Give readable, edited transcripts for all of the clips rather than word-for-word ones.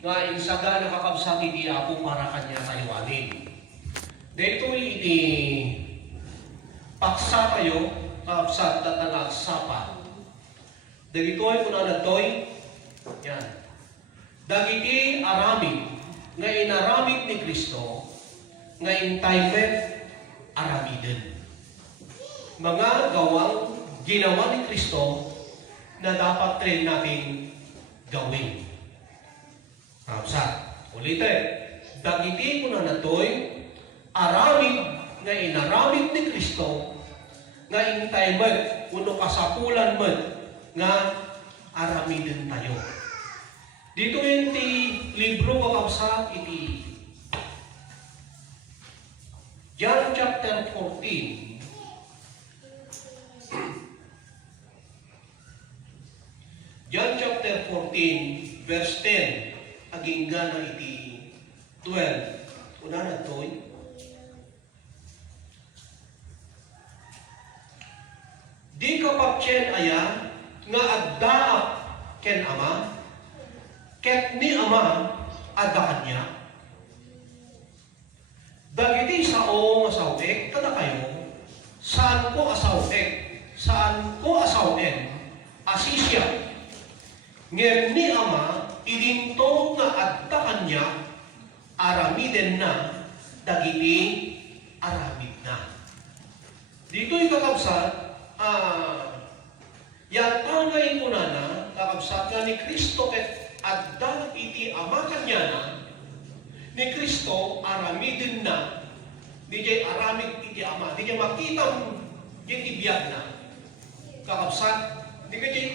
nga insaga nakakabsat iti Apo para kanya tayo amin. Dito iti paksa tayo kakabsat at nagagsapa. Dagito ay kunanatoy, yan. Dagiti aramid nga inaramid ni Kristo nga intaymet aramiden. Mga gawang ginawa ni Kristo na dapat rin natin gawin. Kapsa, ulitin, dagiti ko na natoy, aramid nga inaramid ni Kristo, nga intaymet, uno kasapulan met, nga aramiden tayo. Dito yung libro ko kapsa, iti John chapter 14, John chapter 14, verse 10, aging gana iti 12. Una na to'y. Di kapapchen aya, nga agdaak ken ama, ket ni ama adda kanya. Dagiti sao nga sawek, kada kayo, saan ko asawek, saan ko asawen, asisya. Ngem ni ama, idinto nga adda kanya, aramiden na, dagiti aramid na. Dito'y kakabsat, yata nga ikunana, kakabsat nga ni Kristo ket adda iti ama kanya na, ni Kristo aramidin na, di jay aramid iti ama, di jay makitang jay ibiyag na. Kakabsat, di ka jay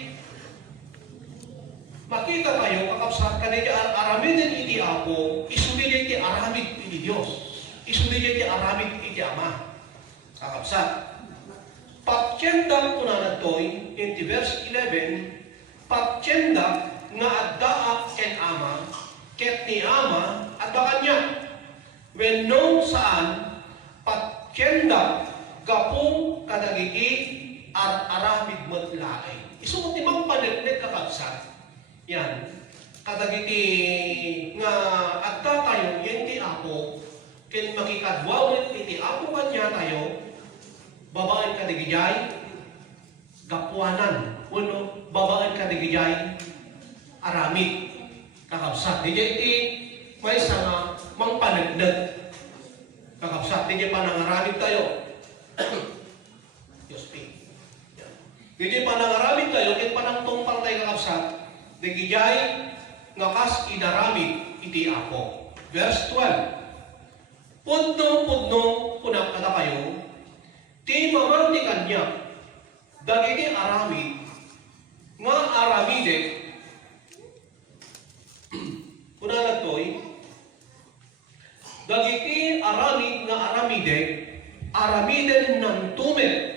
makita tayo, kakabsat, kanina aramidin iti Apo, isuli jay iti aramid iti Diyos, isuli jay iti aramid iti ama. Kakabsat, patyendak kunanatoy, in verse 11, patyendak nga addaak ken ama, ket ni ama adda kanya. When known saan, patyendak gapong kadagiti aramid met laeng. Isuot ni mang panegnet kakabsat. Yan. Kadagiti nga adda tayo, yan ti Apo, ken makikadwaw iti Apo kanya tayo, babaen kadigijay, gapuanan, uno, babaen kadigijay, aramid, kakabsat. Di iti may nga mang panagdag, kakabsat. Di panangaramid tayo. Diyos pi. Di panangaramid tayo, ken panangtungpal tayo kakabsat, digijay, nga kas inaramid, iti Apo. Verse 12. Pudno, punak kada kayo, ti mamarti kanya, dagiti aramid, nga aramide, kuna na to'y, dagiti aramid nga aramide, aramiden ng tumet,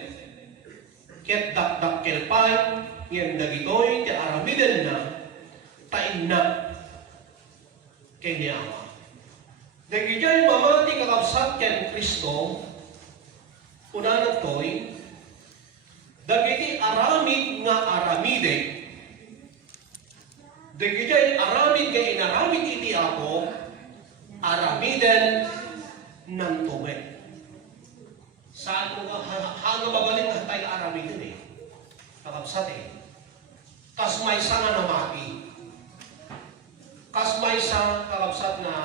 ket dakdakkel pay, ngayon dagitoy, ti aramiden na, tain na, kanya ama. Dagijay mamati kakabsat ken Kristo, una na to'y, dagiti aramid nga aramide, dagiti aramid nga inaramid iti Apo, aramiden ng tubig. Saan mo hanga babalik na tayo aramiden kakabsat kas may isa nga namati, kas may isa kakabsat na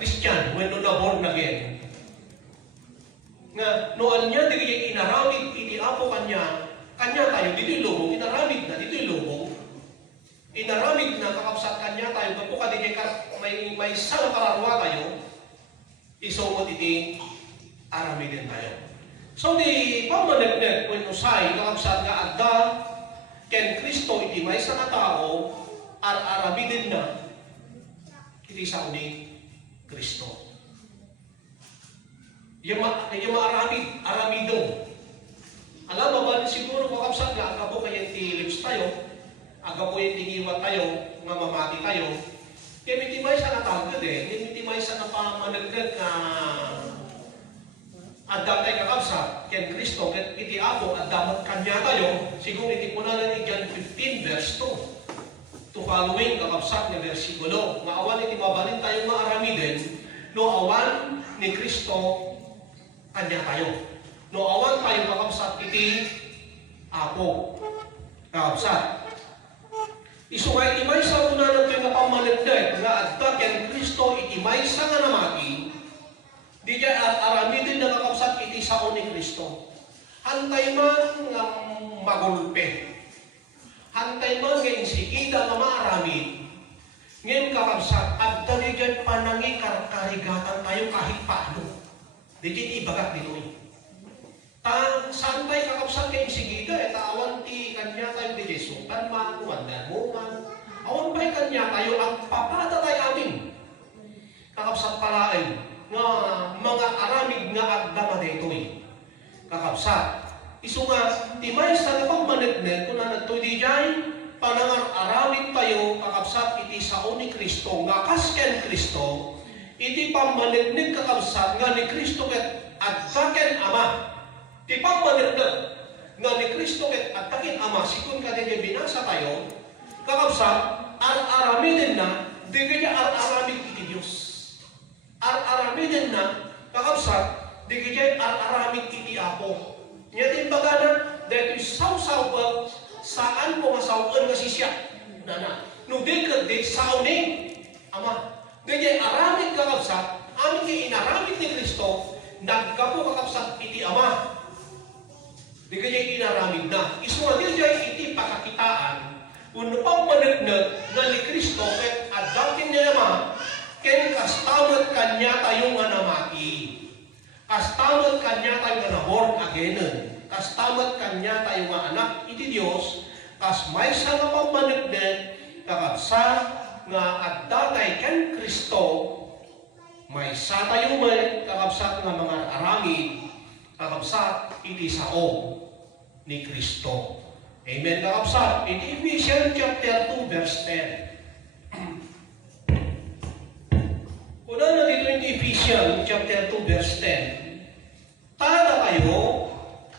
Christian, when na born again, nga noon niya, di inaramid, iti Apo kanya tayo, dito'y lubong, inaramid na, dito'y lubong, inaramid na, kakabsat kanya tayo, kapag may sana kararwa tayo, isumot iti aramidin tayo. So, di pamanagnet, when usay, kakabsat nga adda, ken Kristo, iti may sana tao, aramidin na, iti sa uni, Kristo. Yung aramido. Alam mo ba, siguro kakabsat nga, aga po kayang tilips tayo, aga po yung tingiwat tayo, nga mamati tayo, kaya mitimay sa natagad mitimay sa napamanagdag na adda tayo kakabsat, ken Kristo, ken iti Apo, addamat kanya tayo, siguro iti punalan ni John 15 verse 2. to following kakabsat nga bersikulo. Nga awan iti mabalin tayong maaramiden, no awan ni Kristo kanya tayo. No awan tayo kakabsat iti Apo. Kakabsat. Isu nga iti may sa una ng nga pamanagdag nga adda ken Kristo iti may sa nga namati, di dya aramidin na kakabsat iti sao ni Kristo. Hantay man nga magulpe. Hantay man nga insikida nga maaramid. Ngayon kakabsat, adda di dyan panangi karigatan tayo kahit paano. Di dyan ibagat dito eh. Saan tayo kakabsat kayong sigida, awan ti kanya tayo di Jesu, kan man, kumandan mo man, awan pa'y kanya tayo, ang papada tayo amin. Kakabsat palain, nga mga aramid nga agdama dito eh. Kakabsat, iso nga, di may sa napang managnet, kung na nagtoy di dyan, panangar aramid tayo, kakabsat, iti sao ni Kristo, nga kasken Kristo, iti pamanagnet kakabsat, nga ni Kristo at saken Ama. Di pagmanagdag nga ni Kristo at takin Ama, sikun ka din binasa tayo, kakabsat, ar-aramidin na, di kaya ar-aramid iti Diyos. Ar-aramidin na, kakabsat, di kaya ar-aramid iti Apo. Nga din baga na, dahil saw-saw pa, saan mo nga sawan nga sisya? Nana, no di ka di sauning, Ama. Di kaya aramid kakabsat, amin kaya inaramid ni Kristo, nagkapo kakabsat iti Ama. Di kanya inaramid na. Isu nga din dyan iti pakakitaan, kung pang managnag na ni Kristo, at dating niya naman, kaya kastamat kanya tayo nga namati. Kastamat kanya tayo nga na-born again. Kastamat kanya tayo nga anak iti Diyos, kas may sa nga pang managnag, kakabsat nga at datay ken Kristo, may sa tayo man, kakabsat nga mga aramid, kakabsat iti sao ni Kristo. Amen, kakabsat. In Ephesians chapter 2, verse 10. Una na dito in Ephesians chapter 2, verse 10. Tada kayo,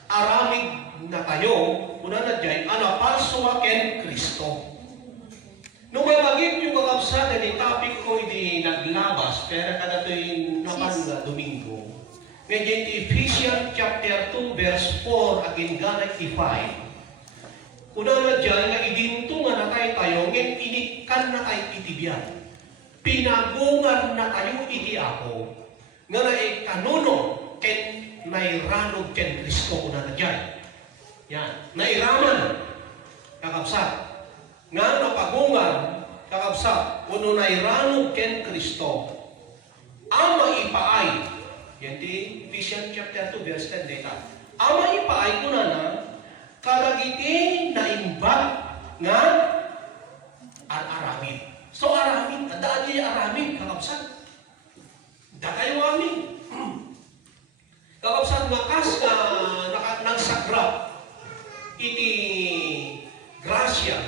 aramid na kayo, una na dyan, para sumaken Kristo. Nung mabagit yung kakabsat, yung topic ko hindi naglabas, pero kada ito yung naman na Domingo. Ngayon, Ephesians chapter 2, verse 4, aging ganag 5. Una na dyan, nga idinto nga na tayo, ngayon inikan na tayo itibyan. Pinagungan na tayo iti Apo. Nga na kanuno, ken nairanog ken Kristo una na dyan. Yan, nairaman, kakabsat. Nga napagungan, kakabsat, kuno nairanog ken Kristo. Ang maipaay, yan di Ephesians chapter 2, verse 10 data. Ama ipaay ko na kalagiti na imbag nga aramid. So aramid, daan niya aramid, kakabsat. Da kayo amin. Kakabsat, makas na nagsagrap iti grasya,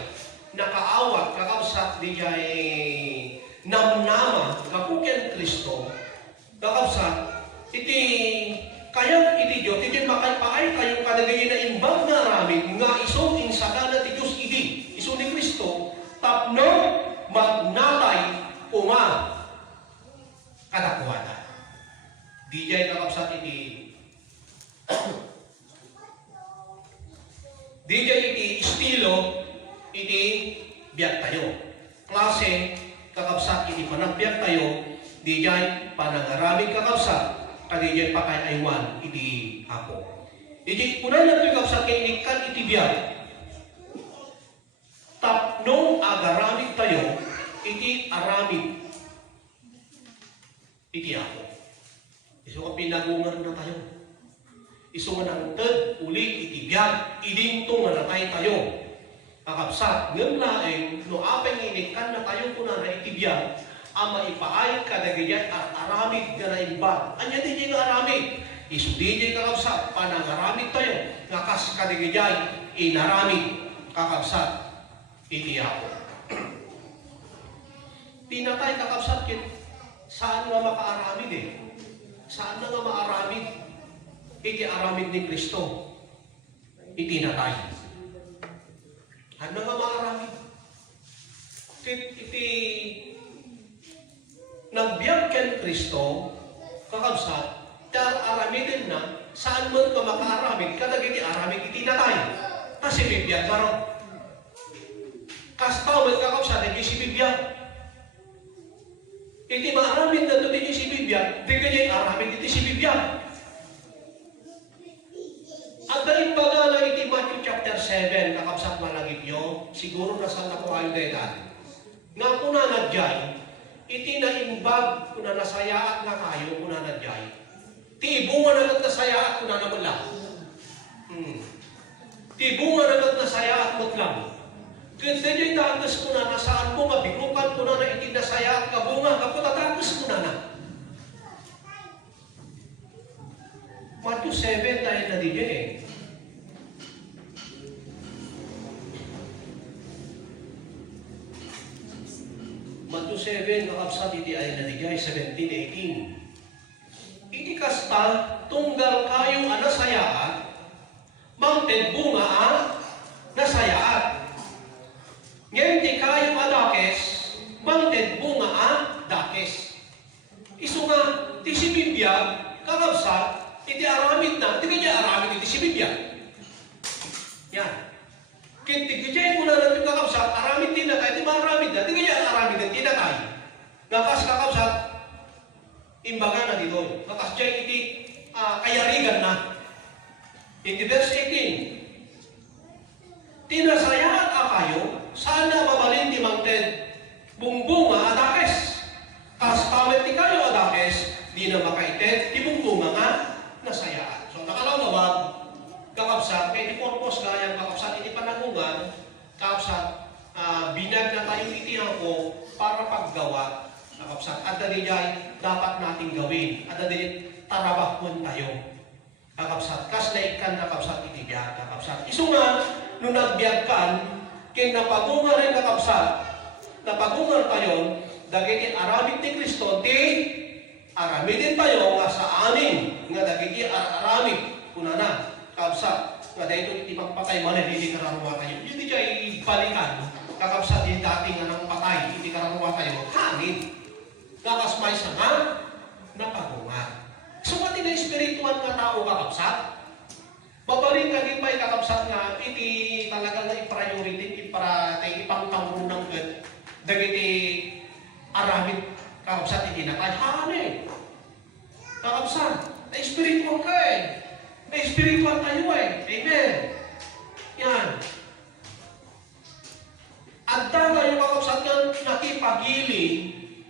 nakaawat, kakabsat, di jay namnama, kapuken Kristo, kakabsat, iti kaya iti Diyos, iti makaipaay kayong kalagayin na imbag na aramid, nga iso insakana ti Diyos idi, iso ni Kristo, tapno magnatay uma kadakuwada. Di jay kakabsat iti di jay iti estilo iti biyak tayo. Klase kakabsat iti panagbiyak tayo, di jay panangaramid kakabsat, kadi pa kay aywan iti Apo. Iti una na ito kakabsat kay inikan iti biyak. Tapno agaramid tayo, iti aramid iti Apo. Iso ka pinagungan na tayo. Iso nga nang uli iti biyak, idinto nga natay tayo. Kakabsat, ngam laeng, no apeng inikan na tayo kuna na iti biyak, ama ipaay kadagayat at aramid nga na imbag. Anya din yung aramid. Isu din yung kakabsat, panangaramid tayo, nakas kadagayat, inaramid, kakabsat, iti Apo. Tinatay kakabsat kit, saan nga makaaramid eh? Saan na nga maaramid? Iti aramid ni Kristo. Iti natay. Ano nga maaramid? iti nagbiag ken Kristo, kakabsat, tar aramidin na, saan mo ka makaaramid, kadagiti aramid iti natay. Kasi bibiyag maro. Kastaw mo kakabsat, iti si bibiyag. Iti maaramid na doon iti si bibiyag, di kanya'y aramid iti si bibiyag. At dahil baga na iti Matthew chapter 7, kakabsat malagip nyo, siguro nasa nakuha yung daytan. Nga kuna nadyay, iti naimbag kuna nasayaat na kayo kuna nadyay. Ti bunga nagat nasayaat kuna namula. Ti bunga nagat nasayaat mutlang. Kaya dyan tatas kuna na saan mo mabigukan kuna na iti nasayaat ka bunga, kaputatatas kuna na. Matthew 7 tayo na din eh. Matthew 7, kakabsat iti ay nadigay, 17-18. Iti kasta, tunggal kayo nasayaat, mangted bunga nasayaat. Ngayon ti kayo adakes, mangted bunga dakes. Iso nga, ti si bibiyag, kakabsat, iti aramid na, di kanya aramid iti si bibiyag. Yan. Kintigijay mo na natin kakabsat, aramid din na tayo, di maramid na, di kanya aramid din na tayo. Nakas kakabsat, imbaga na dito. Nakas dyan iti kayarigan na. Iti verse 18. Tinasayaat kayo, sana mabalin di mangted, bungbunga adakes. Kas pamit ti kayo adakes, di na makaited, di bungbunga nga, nasayaat. So nakalawawag, kakabsat, kaya di purpose kaya kakabsat, iti panangungan, kakabsat, binag na tayo iti ako para paggawa, kakabsat. At dadiyay, dapat nating gawin. At dadiyay, tarabakon tayo. Kakabsat, kas laikan kakabsat iti biyag, kakabsat. Iso nga, nung nagbiag kan, kin napagungar rin kakabsat, napagungar tayo, dagiti aramid ni Kristo, ti aramidin tayo nga sa anin, nga dagiti aramid, kuna na, kakabsat, nga dahito iti magpatay man, hindi kararuwa tayo. Hindi siya ibalikan, kakabsat yung dating nga ng patay, hindi kararuwa tayo, hangin. Kakasmay sa nga, napagungar. So, pati na espiritual nga tao kakabsat, babalik ka din ba'y kakabsat nga, iti talaga nga i-priority, ipangtangro ng good, dagiti aramid kakabsat iti natay, hangin. Kakabsat, na espiritual ka eh. Na espiritual tayo eh. Amen. Yan. Adda tayo kakabsat nga nakipagili,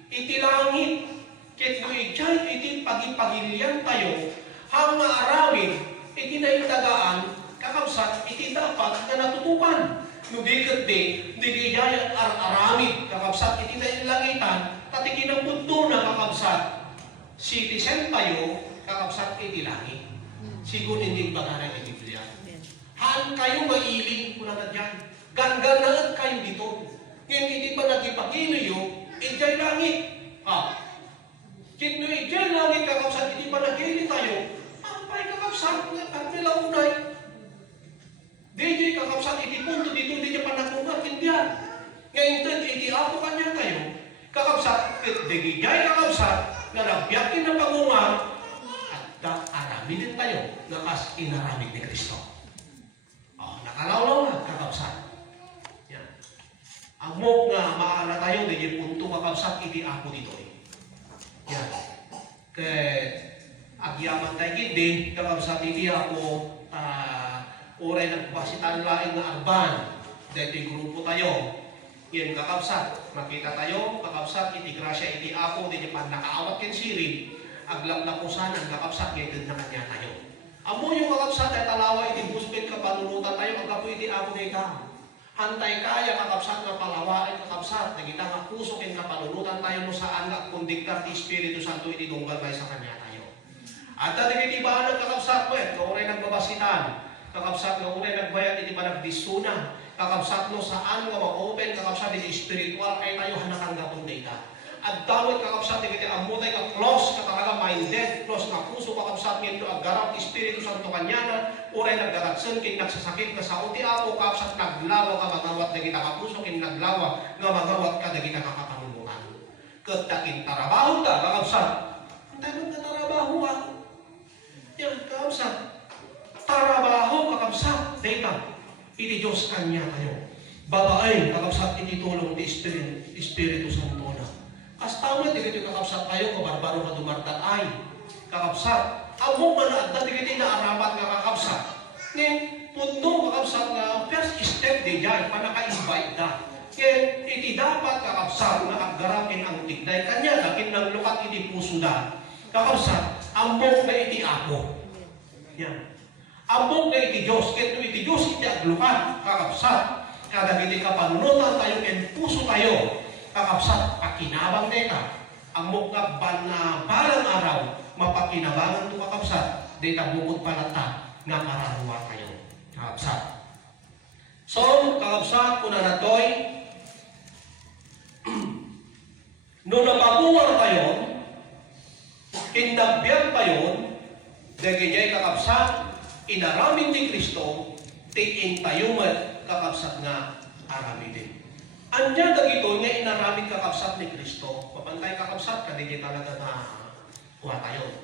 iti langit, kit mo iti pagipagilian tayo, hang nga aramid, iti naitagaan, kakabsat, iti dapat na natutupan. Nubigat di kaya aramid, kakabsat, iti nailangitan, pati kinapunto na kakabsat, citizen tayo, kakabsat, iti langit. Sigun hindi bangaran iti Biblia. Haan kayo mailing kung na dyan. Gangganaan kayo dito. Ngayon, hindi pa nagipagiliyo, ijay langit. Kit nyo ijay langit, kakabsat, hindi pa nagili tayo, ampay kakabsat, at nilaunay. DJ kakabsat, iti punto dito, hindi pa nakungat, hindi yan. Ngayon, iti ako kanya tayo, kakabsat, digijay kakabsat, na nagbiyakin na pagungan, at aramidin tayo, nakas inaramid ni Kristo. Nakalawlaw na, kakabsat. Yan. Amok nga, maala tayo, hindi punto kakabsat, iti ako dito eh. Yan. Kaya, agyaman tayo gindi, kakabsat iti ako, oray nagpasitan laing nga arban. Dito grupo tayo. Yan, kakabsat. Makita tayo, kakabsat, iti grasya, iti ako, iti pan nakaawat ken siri. Aglap na kusan, ang kakabsat, ngayon na kanya tayo. Amo yung kakabsat, ay talawa, iti buspit, kapanunutan tayo, agapo iti ako na ikaw. Hantay kaya kakabsat nga palawain kakabsat, nagita nga puso ken kapanunutan tayo mo saan nga kundiktar ti Espiritu Santo iti tunggal bay sa kanya tayo. At dati ba ng kakabsat mo eh, kauray nagbabasitan, kakabsat nga unay nagbayad iti panagdisuna, kakabsat no saan nga ma-open kakabsat iti spiritual ay tayo hanakang gapon data. at dawit kakabsat iti amutay ka close ka talaga minded, close na puso kakabsat ngito aggarap ti Espiritu Santo kanyana, uray nagdaragsen kin nagsasakit na sa uti apo kakabsat naglawa ka magawat dagiti kapuso kin naglawa nga magawat ka dagiti kakapanuluan. Ket takin tarabaho ta kakabsat. Ang na tarabaho yan kakabsat. Tarabaho kakabsat data iti Diyos kanya tayo. Babae kakabsat iti tulong ti Espiritu Santo na. As tawad, di kayo kakabsat kayo, kabarbaro ka dumartan ay, kakabsat. Amo nga na agda, di kayo na arapat nga kakabsat. Ngayon, puno kakabsat nga, first step di dyan, panaka-invite na. Ngayon, iti dapat kakabsat na aggarapin ang tignay. Kanya, lakin ng lukat iti puso na. Kakabsat, ambok na iti ako. Yan. Ambok na iti Diyos. Kaya iti Diyos, iti aglukat, kakabsat. Kada iti kapanunutan tayo, ken puso tayo. Kakabsat, pakinabang neta. Ang mukha balang araw, mapakinabangan ito kakabsat, dita bukod palata, nga mararuwa kayo. Kakabsat. So, kakabsat, kuna na to'y, no napabuwar tayo, kindabyan tayo, dagijay kakabsat, inaramid ni Kristo, tiin tayo kakabsat nga aramidin. Andiyan dagito nga inaramid kakabsat ni Kristo. Papantay kakabsat, kanigi talaga na kuha tayo.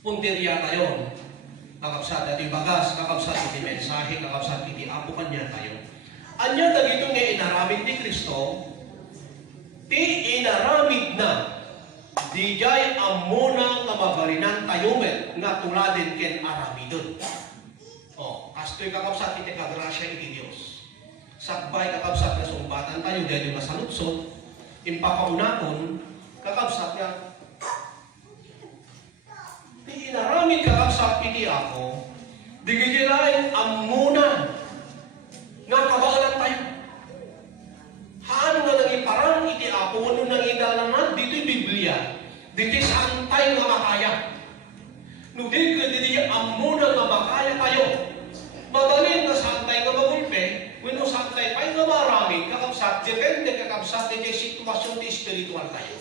Punteriya tayo. Kakabsat at bagas, kakabsat iti mensahe, kakabsat iti apo kanya tayo. Andiyan dagito nga inaramid ni Kristo, ti inaramid na dijay amuna nga mabarinan tayo nga tuladin ken aramidon. Kastoy kakabsat iti kagrasya iti Diyos. Sakbay kakabsat na sumbatan tayo dahil yung masalutsot, impakaunakon, kakabsat nga, inaramid kakabsat iti ako, digigilain amunan, nga kabaalan tayo. Haan nga naging parang iti ako, ano nang idalanan, dito'y Biblia, dito'y santay nga makaya. No dito amunan nga makaya tayo. Mabalin nga santay nga magulpe, wino santay pa'y nga marami, kakabsat, depende kakabsat, di sitwasyon di spiritual tayo.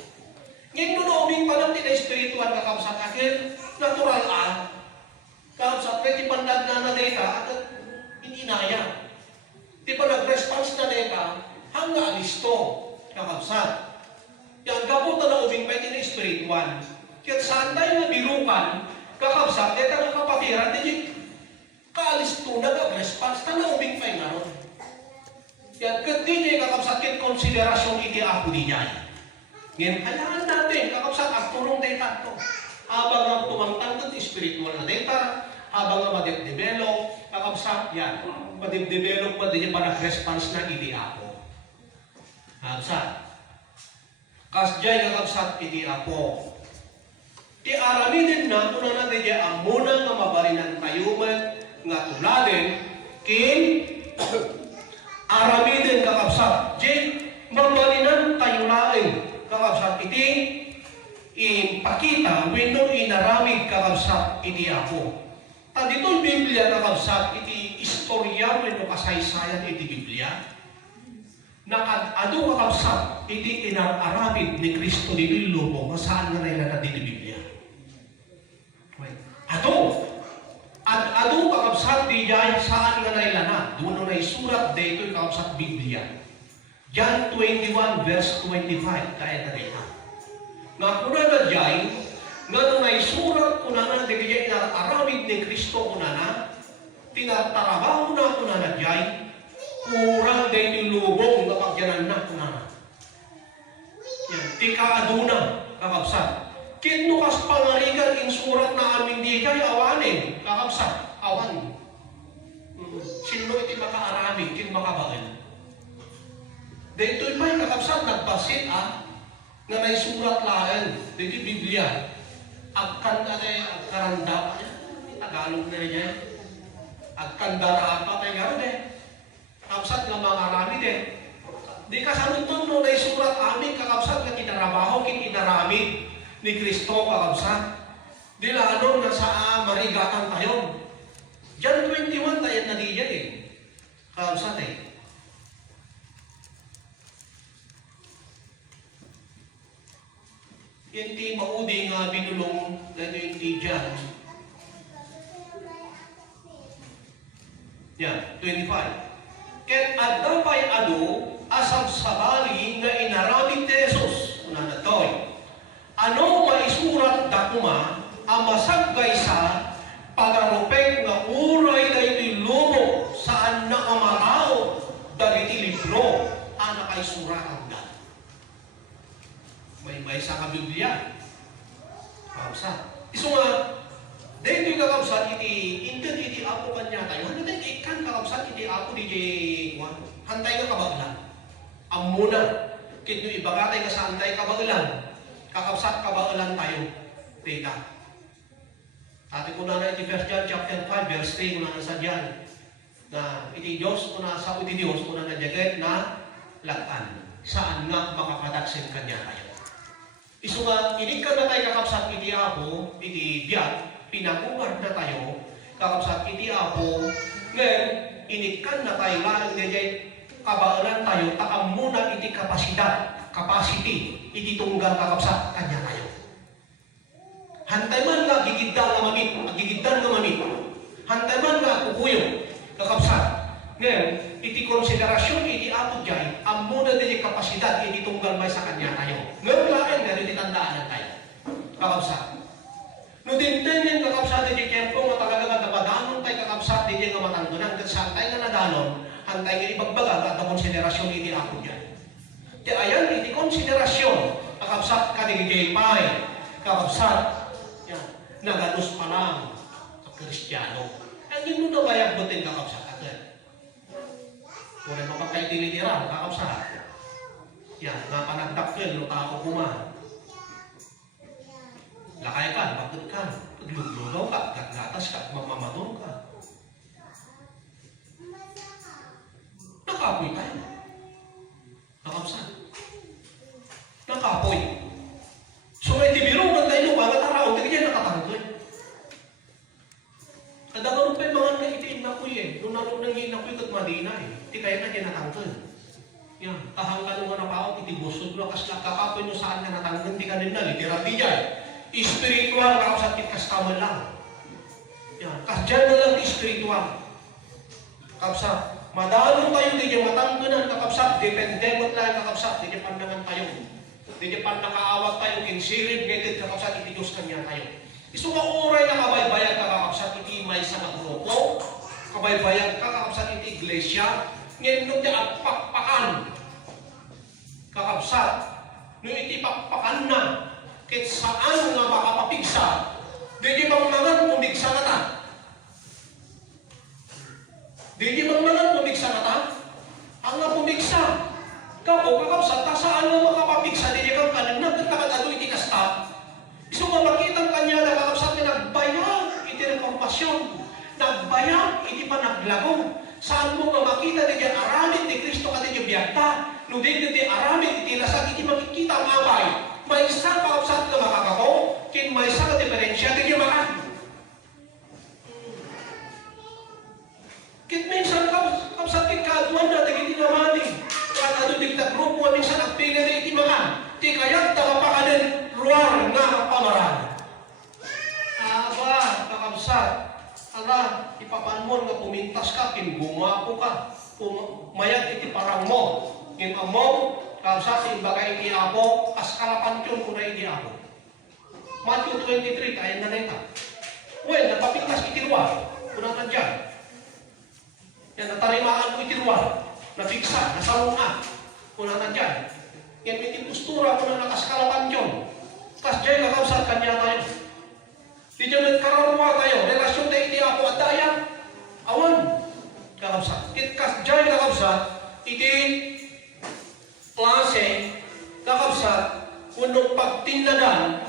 Ngayon nunoming pa lang di na spiritual kakabsat, akin, natural kakabsat, pwede pandag na deka, at ininaya. Di pa nag-response na deka, hangga alisto, kakabsat. Yan, gabutan na uming pa di na spiritual. Kaya santay nga birukan, kakabsat, deta nga kapatiran, di kaalis to na response na naubing pa yung naroon. Yan, kati niya kakabsat kin konsiderasyon iti ako di niya. Ngayon, hayaan natin, kakabsat, ang tulong data ito. Habang nga tumangtang ito, spiritual na data, habang nga madip-develop, kakabsat, yan, madip-develop pa din yung parang-response na iti ako. Kakabsat. Kasjay kakabsat iti ako. Ti aramidin na, una natin niya, ang muna nga mabarinan tayuman, nga tuladin, kin aramidin kakabsat. Jay, mabalinan tayo laing kakabsat iti ipakita wino inaramid kakabsat iti ako. Ta dito'y Biblia kakabsat iti istorya wino kasaysayan iti Biblia. Nakad-ado kakabsat iti inaramid ni Kristo dito'y lubong saan nga nailanad iti Biblia. Ato! At adong kakabsat di dyan saan nga nailanad. Doon na isurat dito yung kakabsat Biblia. John 21 verse 25. Kaya na dito. Nga kuna na dyan, nga nung naisurat kuna na, di kaya inaramid ni Kristo kuna na, tinatarabaho na kuna na dyan, kurang din yung lubong na pagyanan na kuna na. Yan, tika aduna, kakabsat. Kino kas pangarigan in surat na amin di kay awanin, kakabsat, awan. Sino iti makaaramid, kin makabagan. Dito'y may kakabsat, nagpasit nga may surat lahan, dito Biblia. Agkan na agkaranda, Tagalog na rin yan. Agkandara pa tayo gano'n Kakabsat nga mangaramid Di kasanod nun, na surat amin, kakabsat nga kinarabaho, kin inaramid ni Kristo kakabsat. Di lalo na sa marigatan tayo. John 21 tayo na diyan kakabsat Yan ti maudi nga binulong dahil yung ti dyan. Yan, 25. Ket adda pa'y adu, asab sabali nga inaramid ni Jesus. Una na to'y. Ano maisurat da kuma, ang masaggay sa pagarupeng nga uray na itilubo saan nakamarao dagiti libro ang nakaisurat da. May sa ka Biblia. Kamsa. Iso nga, dahil ito'y kakabsat, iti apo kanya tayo. Ano tayo, ikan kakabsat, iti apo di hantay ka kabaglan. Ang muna, kit nyo ibagatay ka sa hantay kabaglan, kakabsat kabaglan tayo. Data. Ati ko na iti 1 John chapter 5, verse 3, kung na sa dyan. Na iti Diyos, kung nasa iti Diyos, kung na jaget na latan. Saan nga makakadaksin kanya tayo. Iso nga, inikan na tayo kakabsat iti apo, iti biyat, pinagungad na tayo, kakabsat iti apo, ngayon, inikan na tayo, lalang din kabaalan tayo, takam muna iti capacity, iti tunggal kakabsat, kanya tayo. Hantay man nga, gigiddan nga mamit, hantay man nga, kukuyo, kakabsat. Ngayon, iti konsiderasyon, iti apo dyan, ang muna din yung kapasidad, iti tunggal may sa kanya tayo. Ngayon lain, nga iti tandaan tayo. Kakabsat. No dinten yung kakabsat, iti kempo nga talaga nga napadanon tayo kakabsat, iti nga matanggunan, kat saan tayo nga nadanon, hantay nga ibagbaga, at ang konsiderasyon, iti apo dyan. Kaya ayan, iti konsiderasyon, kakabsat ka ni iti pay, kakabsat, yan, naganus pa lang sa Kristiyano. Ang yun mo na bayag butin kakabsat. Kung mapagkaitiliran, kakabsat. Yan, napanagdakil, no tao kuma. Lakay ka, bakit ka? Pagluglugaw ka, gagatas ka, mamamadong ka. Nakapoy tayo. Kakabsat. Nakapoy. So, may tibiro, nang tayo, mga taraw, hindi niya nakatanggoy. Kadagaroon pa yung mga naitiin na kuy eh. Nung nangyay na kuy kat Madina eh. Di kaya na niya natanggal. Yan. Kahanggan mo na paot, itibusod mo. Kas nakakapoy nyo saan na natanggal. Di ka rin na. Literal di dyan. Spiritual. Kakasat kastaman lang. Yan. Kas dyan na lang spiritual. Kakasat. Madalong tayo. Di niya matanggalan. Kakasat. Dependemot lang kakasat. Di niya pandangan tayo. Di niya panakaawat tayo. Kinsilid. Ngayon kakasat. Iti Diyos kanya tayo. Iso nga oray na kabaybayan ka kakabsat iti may sa grupo, kabaybayan ka kakabsat iti iglesia, ngayon nung di pakpakan, kakabsat, nung iti pakpakan na, kit saan nga makapapigsa, di bang mangan pumigsa na ta? Di bang mangan pumigsa na ta? Ang nga pumigsa, kako kakabsat, ta saan nga makapapigsa, di kang kanina, nagtakadado iti kasta, iso nga makitang kanya na kakabsat na nagbayag iti reformasyon, nagbayag iti panaglago. Saan mo nga makita na diyan aramid ni Kristo ka din yung biyagta, no din di aramid iti lasag iti makikita ang away. May isa kakabsat na makakako, kin may isa ka diferensya, di yung makan. Kit minsan kakabsat kin kaduan na, di iti namani. Kaya di kita grupo, minsan agpili na iti makan. Di kaya't nakapakanin ruar nga pamaran. Aba, kakabsat, ala, ipapanmon nga pumintas ka, kingumapo ka, mayat iti parang mo, kinamong, kakabsat, imbagay iti apo, kaskalapan yun kung na iti apo. Matthew 23, kaya na neta. Well, napapintas iti ruar, kung na dyan. Yan, natarimaan ko iti ruar, napigsa, nasalunga, kung na dyan. Yan, may postura kung na nakaskalapan yun. Kas dyan kakabsat kanya tayo. Di dyan nagkararwa tayo. Relasyon tayo iti ako at daya. Awan. Kakabsat. Kas dyan kakabsat, iti klase, kakabsat, unong pagtinadan,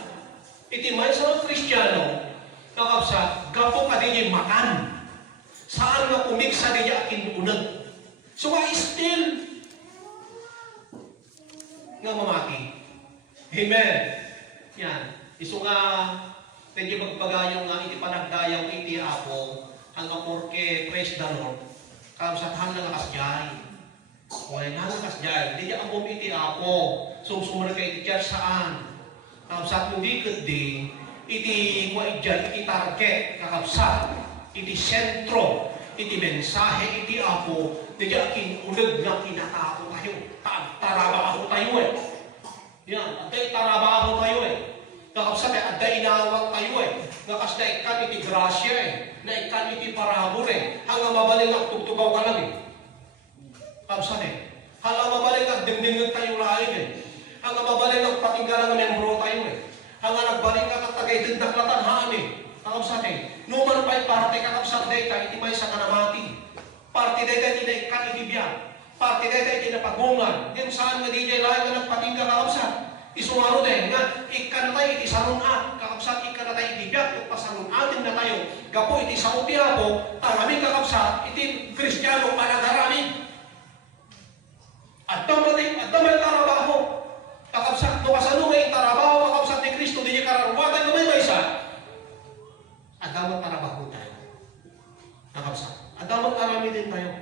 iti may sa Kristiyano, kakabsat, gapo ka din yung makan. Saan nga pumiksa din yung aking unag. So, still, nga mamaki. Amen. Yan. Iso nga, pwede magpagayon nga iti panagdayaw iti ako, hanggang porke praise the Lord, kamsathan na nakasjay. O nga nakasjay. Hindi niya ang iti ako. Sumunod ka iti church saan? kakabsat hindi kundi, iti iti target, kakabsat, iti sentro, iti mensahe, iti apo, diya kinulag na kinatao tayo. Tarabaho tayo eh. Yan, aday tarabaho tayo eh. Kakabsat eh, aday inawat tayo eh. Nakas na ikan iti grasya eh. Na ikan iti parabol eh. Hanggang mabaling ang tugtugaw ka lang eh. Kakabsat eh. Hanggang mabaling ang dingdingan tayo laing eh. Hanggang mabaling ang patinggalan ng membro tayo eh. Hanggang nagbaling ka katagay dindak na tanhaan eh. Kakabsat eh. Numan pa'y parte kakabsat dayta iti may sa kanamati. Parte dayta iti naikan iti biyak. Parte dayta iti napagungan. Yan saan nga di jay laing ka nagpatingga kakabsat. Isumaro din nga, ikan na tayo iti sarunat, kakabsat ikan na tayo iti biyak, at pasarunatin na tayo, gapo iti sauti ako, tarami kakabsat, iti Kristiyano panagarami. At damay tarabaho, kakabsat, no kasano ngay tarabaho, kakabsat ni Kristo, di niya kararuwatan na may maysa, at damay tarabaho tayo. Kakabsat, at damay karami din tayo.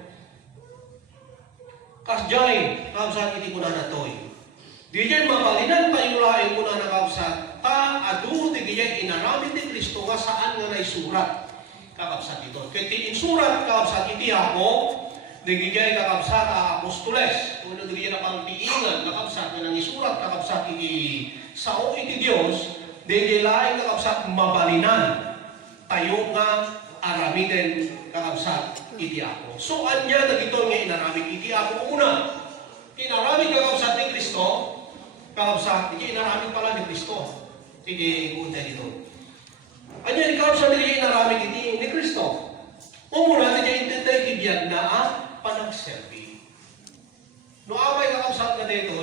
Kasjay, kakabsat, iti kuna na to'y. Di dyan mabalinan tayo laing muna nakabsat, adu di dyan inaramid ni Kristo nga saan nga naisurat kakabsat ito. Kaya insurat kakabsat iti ako, di dyan kakabsat apostoles, kung di dyan napangtiingan kakabsat nga nang isurat kakabsat iti sao iti Diyos, di dyan laing kakabsat mabalinan tayo nga aramiden kakabsat iti ako. So anya na dito nga inaramid iti ako una. Inaramid kakabsat ni Kristo, kakabsat, hindi inaramid pala ni Kristo. Sige, punta dito. Ano yung kakabsat hindi inaramid ni Kristo? Umuna, hindi intentay tibiyag na panagserbi. No amay kakabsat na dito,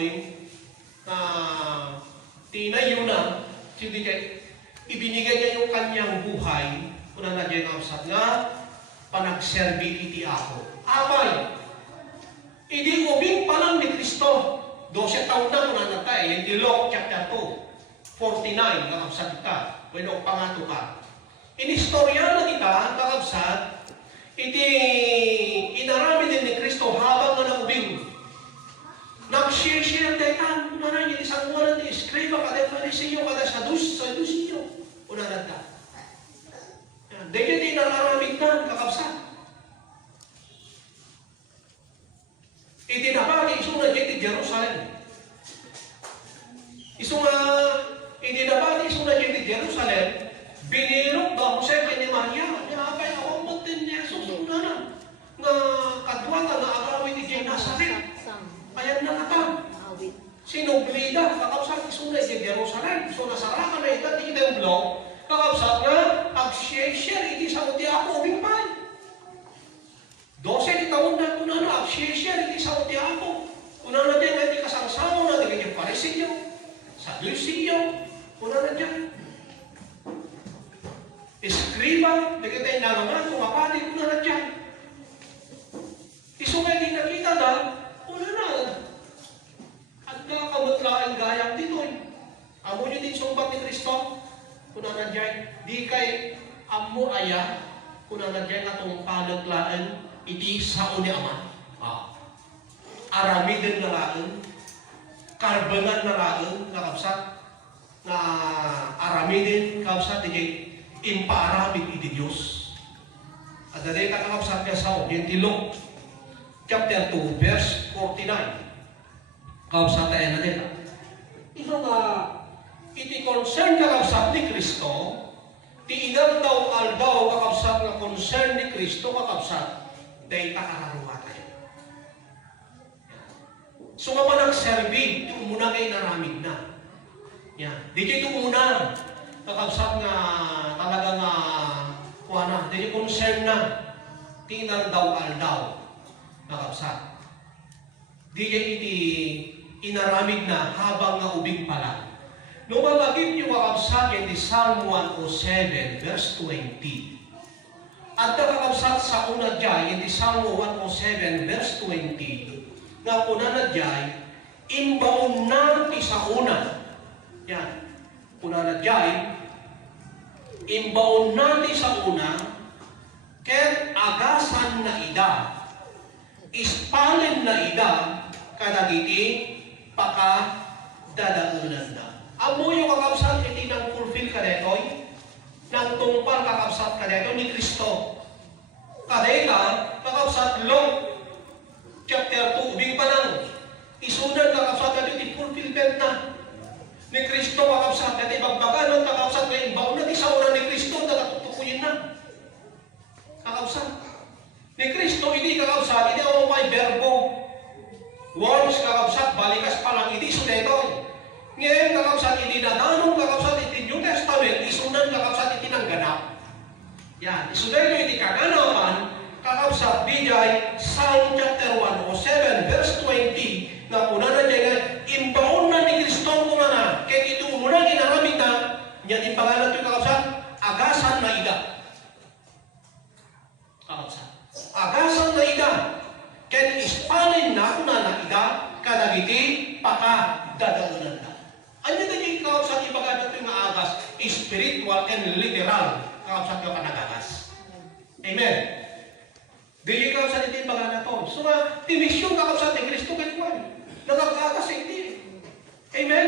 tinayo na, hindi kayo, ibinigay niya yung kanyang buhay, una na dyan kakabsat nga, panagserbi iti ako. Amay, hindi ubing pa lang ni Kristo. 12 taon na muna na tayo. Yung Luke chapter 2, 49, kakabsat kita. Pwede pangato ka. Inistorya na kita, kakabsat, iti inarami din ni Kristo habang na naubing. Nag-share tayo. Una na yung isang wala ni Escriba, kada Fariseo, kada Sadusiyo. Una na ta. Dahil iti inararamig na, kakabsat. Itinapagi iso na dyan Jerusalem. Itinapagi iso na dyan Jerusalem, binirok ba Jose kay ni Maria, niya kay awang matin ni Jesus, una na, nga kadwata nga agawin ni Jay Nazaret. Ayan na katang. Sinublida, kakabsat iso na dyan Jerusalem. So nasarakan na ito, di kita yung blog, kakabsat nga, ag-share, iti sa uti ako, ubing pay. 12 taon na kuna na, share iti sa uti ako. Kuna na dyan, iti kasangsawa na, di kanyang Pariseo, Sadusiyo, kuna na dyan. Escriba, di kanyang nangangan, kumapati, kuna na dyan. Isungay di nakita na, kuna na. At kakamutlaan gayang dito. Amo nyo din sumbat ni Kristo, kuna na dyan. Di kay amo aya, kuna na dyan atong panaglaan, iti sao ni Ama. Aramidin na lain, karbangan na lain, kakabsat, na aramidin, kakabsat, iti impaaramid iti Diyos. At dali kakabsat niya sao, yung Luke, chapter 2, verse 49. Kakabsat tayo na nila. Ito nga, iti concern kakabsat ni Kristo, ti inang daw aldaw kakabsat na concern ni Kristo, kakabsat, dahil takararuwa tayo. So nga man ang serbi, ito muna kayo naramid na. Yan. Di ito muna, kakabsat nga talaga nga kuha na. Di concern na, tinan daw aldaw, kakabsat. Di iti inaramid na habang nga ubing pala. Nung malagip yung kakabsat, yung di Psalm 107, verse 20. At nakakabsat sa una dyan, in the Psalm 107, verse 20, na una na dyan, imbaon na ti sa una. Yan. Una na dyan, imbaon na ti sa una, ket agasan na ida, ispalin na ida, kadagiti, paka dadaulan na. Amo yung kakabsat, iti nang fulfill ka detoy, nang tungpal kakabsat ka detoy ni Kristo. Kaday ka, kakabsat, Luke, chapter 2, ubing pa lang, isunan kakabsat na iti fulfillment na. Ni Kristo kakabsat, at ibagbaga ng kakabsat na imbaw na di sa una ni Kristo, nakatutukuyin na. Kakabsat. Ni Kristo, hindi kakabsat, hindi ako may verbo. Words kakabsat, balikas pa lang, hindi sudetoy. Ngayon kakabsat, hindi nadanong kakabsat, iti New Testament, isunan kakabsat, iti nang ganap. Yan, isunan iti kaganapan, kakabsat, bijay, Psalm chapter 107, verse 20, na una na dyan, imbaon na ni Kristo muna na, kaya ito muna ginaramit na, yan imbangan natin kakabsat, agasan na ida. Kakabsat. Agasan na ida. Kaya ispanin na kung na ida, kadagiti, paka, dadaunan na. Ano na yung kakabsat, ibaga natin yung agas, spiritual and literal, kakabsat yung kanagagas. Amen. Dili kakabsat ito ibaga na to. So nga, timisyon kakabsat ni Kristo kahit man. Nagagagas hindi. Amen.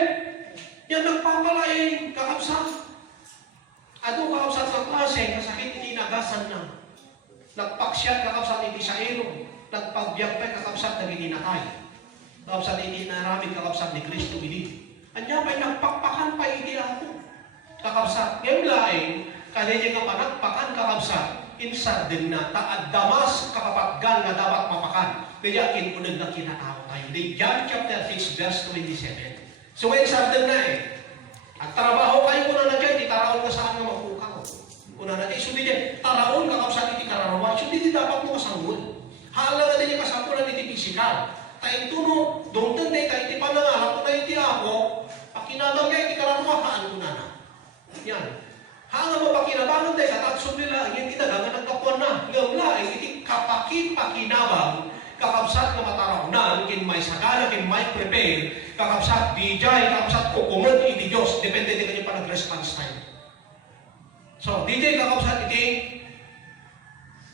Yan nagpapalain kakabsat. Ato kakabsat sa klase, kasakit hindi nagasan na. Nagpaksyat kakabsat hindi sa ero. Nagpagbiyak pa kakabsat na gininatay. Kakabsat hindi naramid kakabsat ni Kristo hindi. Anya pa'y nagpakpakan pa hindi ako. Kakabsat. Ngayon laing, kanina nga panagpakan kakabsat, insa din na taad damas kakapaggan na dapat mapakan. Kaya kinunag na kinatao tayo. Di John chapter 6 verse 27. So ngayon sa din na At trabaho kayo kuna na dyan, di taraon ka saan nga mapukaw. Kuna na di, so di dyan, taraon kakabsat iti kararawan, so di dapat mo kasanggol. Hala nga din yung kasampulan iti pisikal. Tayo tuno, doon din tayo iti panangarap, na iti ako, pakinabang kayo iti kararawan, haan ko na na. Yan. Hanga mapakinabangan tayo, at aksyon nila, yung itadagan nagkapuan na. Ngamla, iti pakinabang, kakabsat na matarawnan, kin may sagana, kin may prepare, kakabsat bijay, kakabsat kukumod, iti Diyos, depende din kanyo pa nag-response time. So, DJ kakabsat iti,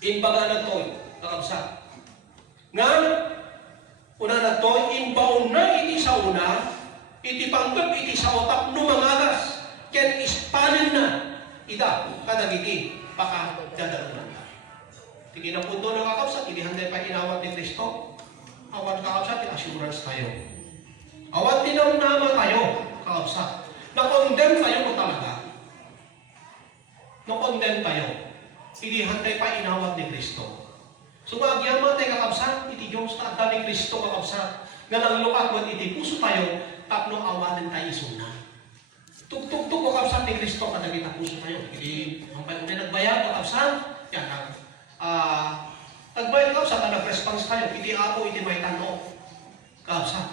imbaga na to'y, kakabsat. Nga, una na to'y, imbaw na iti sa una, iti panggap iti sa otak numangagas, ken ispanin na, ida, kadagiti, baka dadaunan. Tingin ang punto ng kakabsat, hindi handay pa inawat ni Kristo. Awat kakabsat, assurance tayo. Awat tinamnama tayo, kakabsat. Na-condemn tayo mo talaga. Na-condemn tayo. Hindi handay pa inawat ni Kristo. So magyaman tayo kakabsat, iti Diyos na agda ni Kristo kakabsat. Nga nang lukat mo iti puso tayo, tapno awatin tayo isuna. Tugtugtug kakabsat ni Kristo kadagita puso tayo. Hindi, ang nagbayad kakabsat, yan ang nagbayad kakabsat, nag-response tayo. Iti ako, iti may tanong. Kakabsat,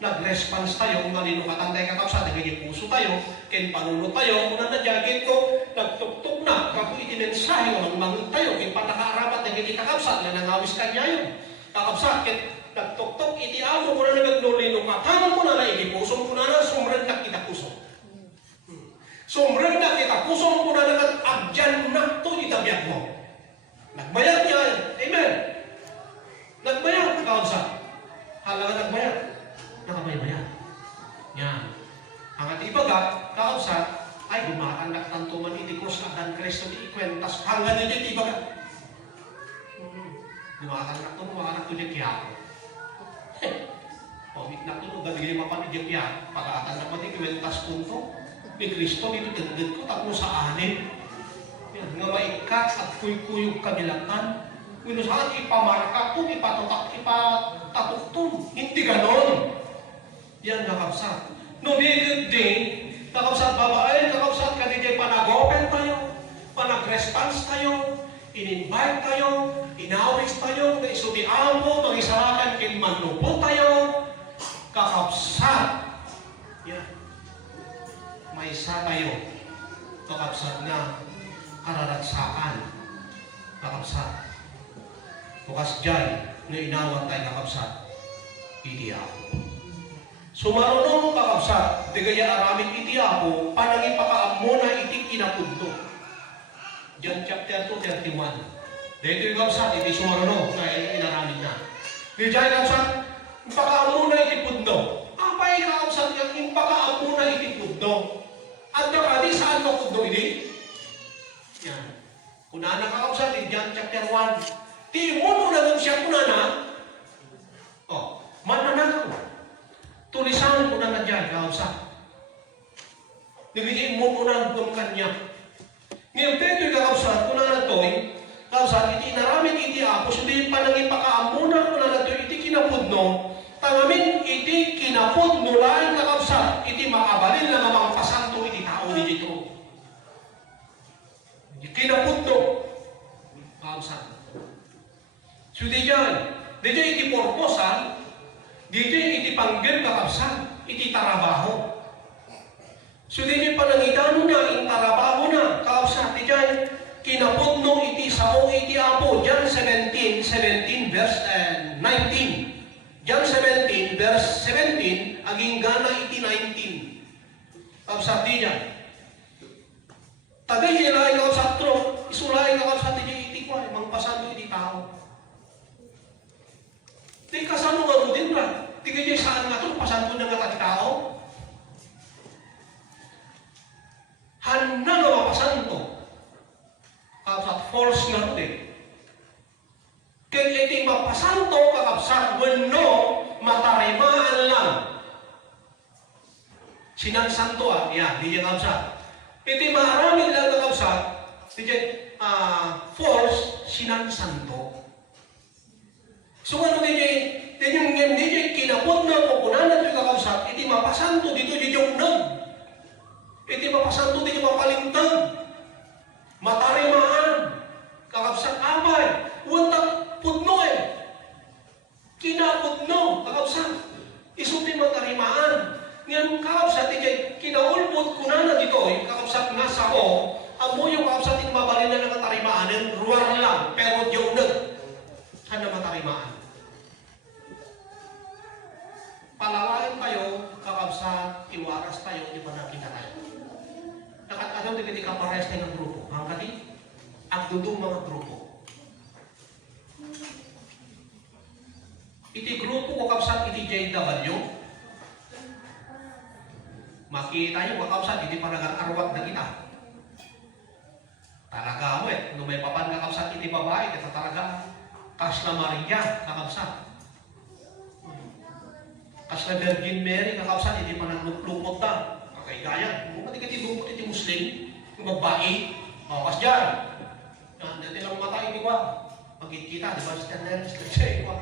nag-response tayo, kung malino katangday kakabsat, nagiging puso tayo, ken panunod tayo, kung nanadyaget ko, nagtugtog na, kapo iti mensahe, walang mangun tayo, ken patakaarapat, nagiging kakabsat, na nangawis kanya yun. Kakabsat, ken nagtugtog, iti ako, kung na naglulino ka, tanong mo na na, iti puso, kung na sumrend na kita puso. Sumrend na kita puso, kung na nag-abyan na ito, itabiyag mo. Nagbayad niya, amen. Nagbayad, kakabsat. Halaga nagbayad. Nakabayad. Yan. Ang ati ibaga, kakabsat, ay gumatang naktantuman iti krus na dan Kristo di ikwentas. Hanggang na dyan ibaga. Gumatang naktantuman, mga naktunin kaya. Pamit naktantuman, gagawin mapan iti kaya. Pag-aatan na pati ikwentas punto. Ni Kristo, dito dagdag ko, tatlo sa anin. Yan, nga maikat at kuy-kuyog kabilangan. Kung saan ipamarka ito, ipatatukton. Hindi ganon. Yan, kakabsat. No needed din, kakabsat babae, kakabsat kanina panagopen tayo, panag-response tayo, in-invite tayo, inawis tayo, na isudian mo, mag-isarakan kin manupot tayo, kakabsat. Yan. May isa tayo, kakabsat na kararatsakan, kakabsat. Bukas dyan, na inawat tayo kakabsat, iti ako. Sumarunong kakabsat, di kaya araming iti ako, panang ipakaam mo na iti kinapunto. John chapter 2, 31. Dito yung kakabsat, iti sumarunong, na inaraming na. Di dyan kakabsat, ipakaam mo na iti pundo. Apay kakabsat, yung ipakaam saan mapudno ini? Yan. Kunana kakabsat, John chapter 1. Ti mo na siya kunana. Oh, mananang ko. Tulisan ko na dyan, kakabsat. Nagiging mo na ng kanya. Ngayon, dito yung kakabsat, kunana to, kakabsat, iti naramit iti ako, sudiin pa nang ipakaamuna kunana to, iti kinapudno, tangamin iti kinapudno lang kakabsat, iti makabalin na namang pasanto iti tao ni dito. Kinapudno. Kakabsat. So, di dyan iti purpose, dito iti panggil kakabsat, iti tarabaho. So, di panangidano na, iti tarabaho na, kakabsat, di dyan, kinapudno iti sao iti apo. John 17 verse 19. John 17 verse 17, aging gana iti 19. Kakabsat, di dyan. Tagay ilay kakabsat tro, isulay kakabsat iti kwa, mangpasan iti tao. Di kasano nga mo din ba? Di kaya saan nga ito, pasan ko na nga tati tao? Han na nga mapasan to. Kakabsat, false nga ito eh. Kaya iti mapasan to, kakabsat, wano matarimaan lang. Sinansanto yan, di yan kakabsat. Iti maraming lang kakabsat, di yan, false, sinansanto. So ano din yung kinapod na pupunan na ito kakabsat, iti mapasanto dito di yung nag. Iti mapasanto di yung mapalintag. Matarimaan. Kakabsat amay. Uwantang pudno eh. Kinapudno. Kakabsat. Isuti matarimaan. Ngayon kakabsat, iti kinaulpot ko na dito eh. Kakabsat nga sa ko. Amo yung kakabsat iti mabalin na ng matarimaan. Ruwar lang. Pero di yung nag. Hana matarimaan. Palawain tayo, kakabsat, iwaras tayo, di ba nakita tayo? Nakatanaw din hindi ka pares tayo ng grupo. Hanggang di, ang dudong mga grupo. Iti grupo ko kakabsat, iti JW. Makita yung kakabsat, iti panagararwat na kita. Talaga mo eh, kung may papan kakabsat, iti babae, kita talaga. Kasla Maria, kakabsat. Kasla Virgin Mary, kakabsat, hindi pa naglupot na. Kakaigayan. Kung pati lupot iti Muslim, yung babae, kas dyan. Dati lang matay, di ba? Magkikita, di ba? Stanley, ko.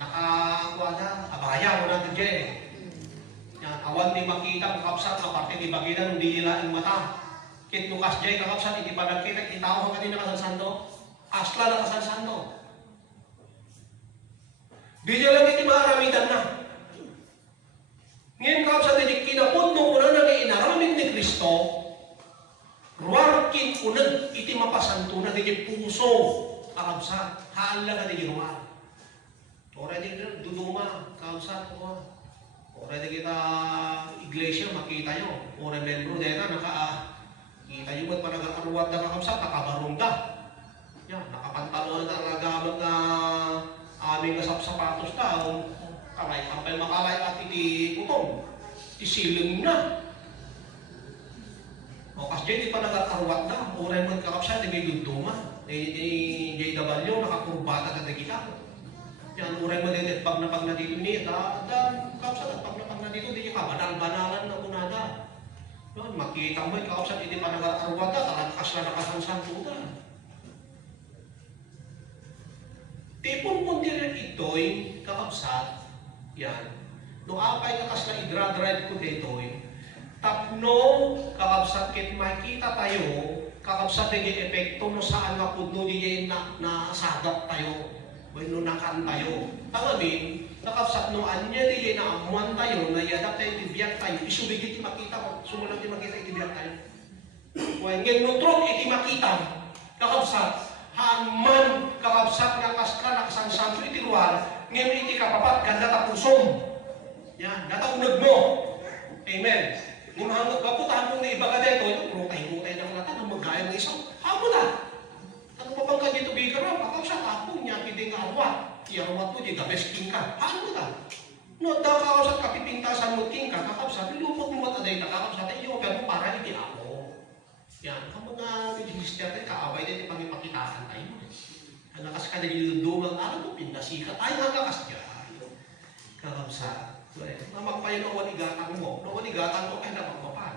Nakakuha na, abaya mo natin dyan eh. Yan, awan di makita, kakabsat, na parte di baginan, hindi nila ang mata. Kit nukas dyan, kakabsat, hindi pa nagkita, itao ka din nakasansanto. Asla na kasansanto. Di niya lang iti maaramitan na. Ngayon kakabsat, iti kinapudno ko na nang inaramid ni Kristo, ruwarkin ko na iti mapasanto na iti puso, kakabsat, haan lang na iti ruwar. Ora di duduma, kakabsat, ora di kita iglesia, makita nyo, ora membro dito, kita nyo ba't panag-aruwat na kakabsat, nakabarong ka. Yan, nakapantalon na nagagamit na aming kasap-sapatos tao, kamay, kampay makalay at iti putong, isiling na. O kasi dyan, di pa nag-arwat na, uray mo kakapsat, di may duduma. JW, nakakurbata na kita. Yan, uray mo din, pag na dito niya, kakapsat, pag na dito, di ka, banal-banalan na kunada. Yan, makita mo, kakapsat, di pa nag-arwat na, talagas na nakasansantuda. Tipong kundi rin ito'y kakabsat, yan. Nung apay kakas na i-drive ko dito'y, tapno kakabsat kit makita tayo, kakabsat yung epekto no saan nga pudno diya na sagat tayo, bueno nakan tayo. Tangamin, kakabsat no anya diya na amuan tayo, na yadak tayo, tibiyag tayo, isubigit iti makita ko, sumulang iti makita itibiyag tayo. Well, ngayon nutrok iti makita, kakabsat, haman kakabsat nga kaskra na kasansanto iti luar, ngayon iti kapapat, ganda tapusom. Yan, nataunag mo. Amen. Nung hanggang kaputahan mong naibaga dito, ito, rutay-rutay na kalata, nang magayang ng isang, hamo na. Ano pa bang ka dito bigara? Kakabsat, ako niya, hindi nga arwat. Iarwat mo, di gabesking ka. Hamo na. No, daw kakapsat kapipintasan mo king ka, kakapsat, ilupot mo mataday na kakapsat, iyo ka mo para hindi ako. Yan, ang mga register tayo, kaaway din, pangipakitaan tayo. Ang lakas ka na nilulundugang araw, pinasikat tayo, ang lakas dyan. Kakapsat. Namagpayo na wanigatang mo. Na wanigatang mo ay namagpapan.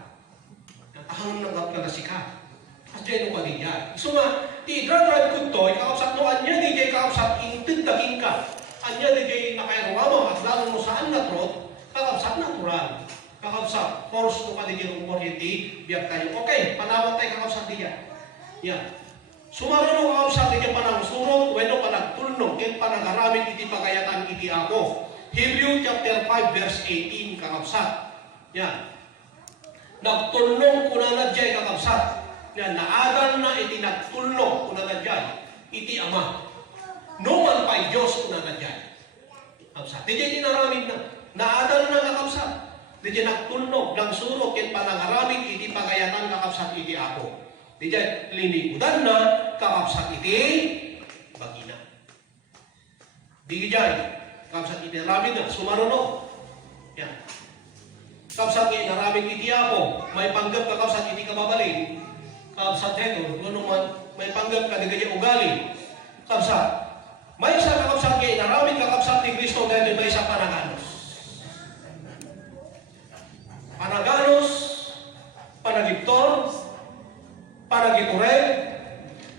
Ahang nanggap ka na sikat. As dyan mo kanina. So nga, ti drive ko to, kakapsat no, anya di jay kakapsat, intid daging ka. Anya di jay nakairuwa at lalo mo saan na trot, kakapsat natural. Kakapsat, force mo ka di jay kuryente, biyak tayo. Okay, panawag tayo kakapsat di yan. Yan. Sumarunong kakapsat di jay panang surot, weno panagtulnog, ken panagaramit iti pagayatan iti ako. Hebrew chapter 5 verse 18 kakapsat. Yan. Nagtulnog kuna na dyan kakapsat. Yan. Naadan na iti nagtulnog kuna na dyan. Iti ama. No man pa'y Diyos kuna na dyan. Kakapsat. Di dyan inaramid na. Naadan na kakapsat. Di dyan nagtulnog. Nang surok ken panangaramid iti pagayatan kakapsat iti ako. Di dyan linikudan na kakapsat iti bagina. Di dyan. Kapsat iti naramid na, sumarunong. Yan. Kapsat iti naramid iti ako, may panggap ka kapsat iti kababalin. Kapsat ito, naman, may panggap ka di kanya ugali. Kapsat, may isa ka kapsat iti naramid ka kapsat ni Kristo dahil may isa panaganos. Panaganos, panagiptor, panagitured,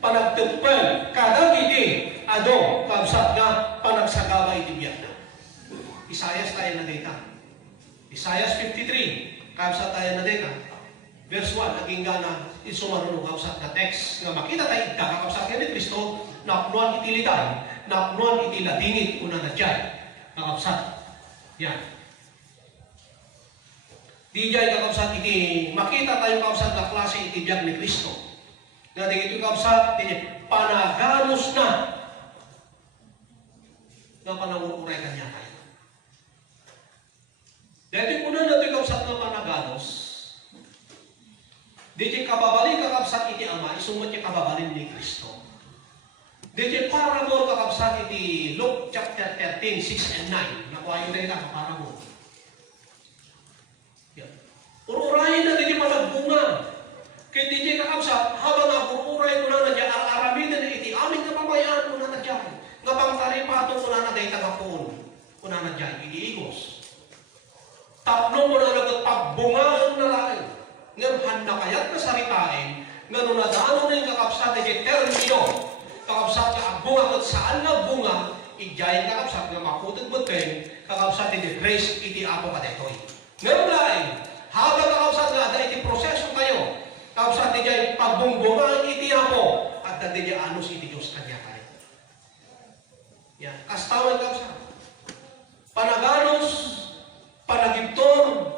panagtupel, kada iti ado, kapsat nga, panagsagawa iti biyak na. Isaias tayo na data. Isaias 53, kapsat tayo na data. Verse 1, naging gana, isumarunong kapsat na text, nga makita tayo ita, kapsat nga ni Kristo, napunuan iti litan, napunuan iti ladingit, una na dyan, kapsat. Yan. Di dyan kapsat iti, makita tayo kapsat na klase iti biyak ni Kristo. Na di ito kapsat, panaganos na, na panangukuray kanya tayo. Dahil una na ito'y kapsat na panaganos, di ito'y kababalin kakapsat iti ama, isumat yung kababalin ni Kristo. Di ito'y paramor kakapsat iti Luke chapter 13, 6 and 9. Nakuha yung tayo na paramor. Ururayin na di ito'y malagbunga. Kaya di ito'y kakapsat, habang nagururay ko na dyan, aramidan na iti amin na pamayaan ko na dyan. Nga pang taripatong ko na day tagapon, ko na dyan, idiigos. Tatlong mo na nagpagbungaan na lain. Ngayon, nakayat na saritain, nga nung nadaanan na yung kakapsat na yung termino, kakapsat na bunga at saan na bunga, igyayin kakapsat nga makutag butin, kakapsat na yung grace, iti apo ka detoy. Ngayon lain, habang kakapsat na ada iti proseso tayo, kakapsat na yung pagbungbungaan iti apo, at na yung anus iti Diyos kanya tayo. Yan, kastawan kakapsat. Panaganos, panagiptor,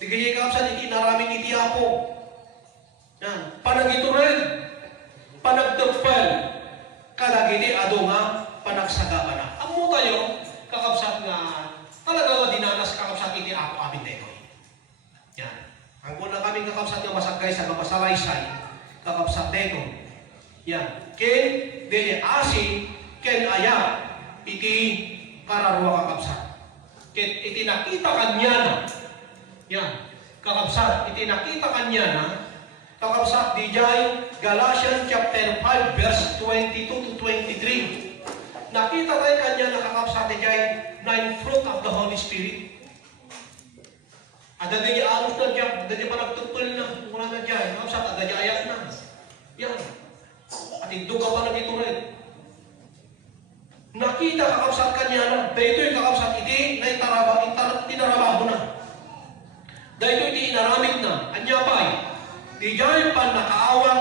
di kaya kapsat iti naraming iti apo. Yan. Panagitured, panagtagpal, kadagiti ado nga panagsagaba na. Amo tayo, kakapsat nga, talaga dinanas kakapsat iti apo amin dito. Yan. Ang una kaming kakapsat nga masagay sa mapasalaysay, kakapsat dito. Yan. Ken, dili asin, ken aya, iti kararwa kakapsat. Iti nakita kanya na, yan, kakapsat, iti nakita kanya na, kakapsat, di jay, Galatians chapter 5, verse 22 to 23. Nakita tayo kanya na kakapsat, di jay, 9 fruit of the Holy Spirit. Ada di alos na dyan, ada di pa nagtupil na, wala na dyan, kakapsat, ada di ayat na. Yan. At ito ka pa nagito rin. Nakita kakapsat kanya na, dahito yung kakapsat iti na itinarabaho na. Dahito iti inaramid na, anya pa'y, di dyan pa nakaawat,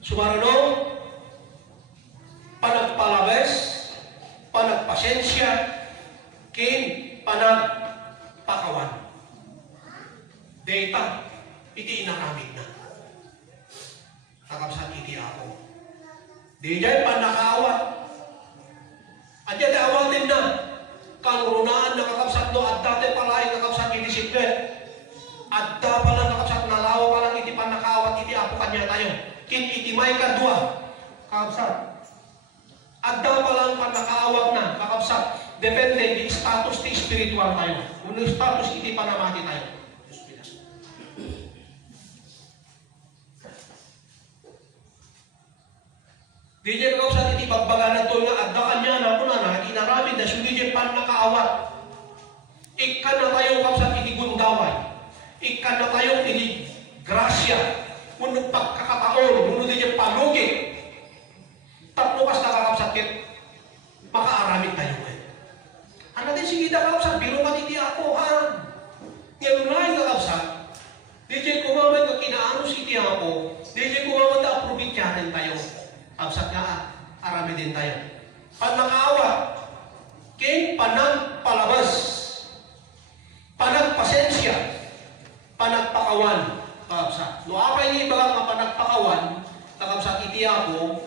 sumarunong, panagpalabes, panagpasensya, kin panagpakawan. Data, iti inaramid na. Kakapsat iti ako. Di dyan pa nakaawat, at yan awatin na, kang runaan na kakapsat no, at dati pala ay kakapsat idisiple. At da pala kakapsat na lawa palang iti panakawat iti apo kanya tayo. Kin iti may kadwa, kakapsat. At da palang panakaawat na, kakapsat. depende di status ti spiritual tayo. Kung status iti panamati tayo. Di niya kakausan iti pagbaga na ito nga adda kanya na kuna na inaramid na suli niya pan nakaawat. Ikan na tayo kakausan iti gundaway. Ikan na tayo iti grasya. Kung pagkakataon, kung di niya palugi. Tapos kas nakakapsakit, makaaramid tayo eh. Ano din sige na kakausan, biro man iti ako, ha? Ngayon na yung kakausan, di niya kumaman ka kinaano si iti ako, di niya kumaman na aprobityanin tayo. Absat nga, arami din tayo. Panakaawa, king panagpalabas, panagpasensya, panagpakawan, kakabsat. No, apay ni iba nga panagpakawan, kakabsat, iti ako,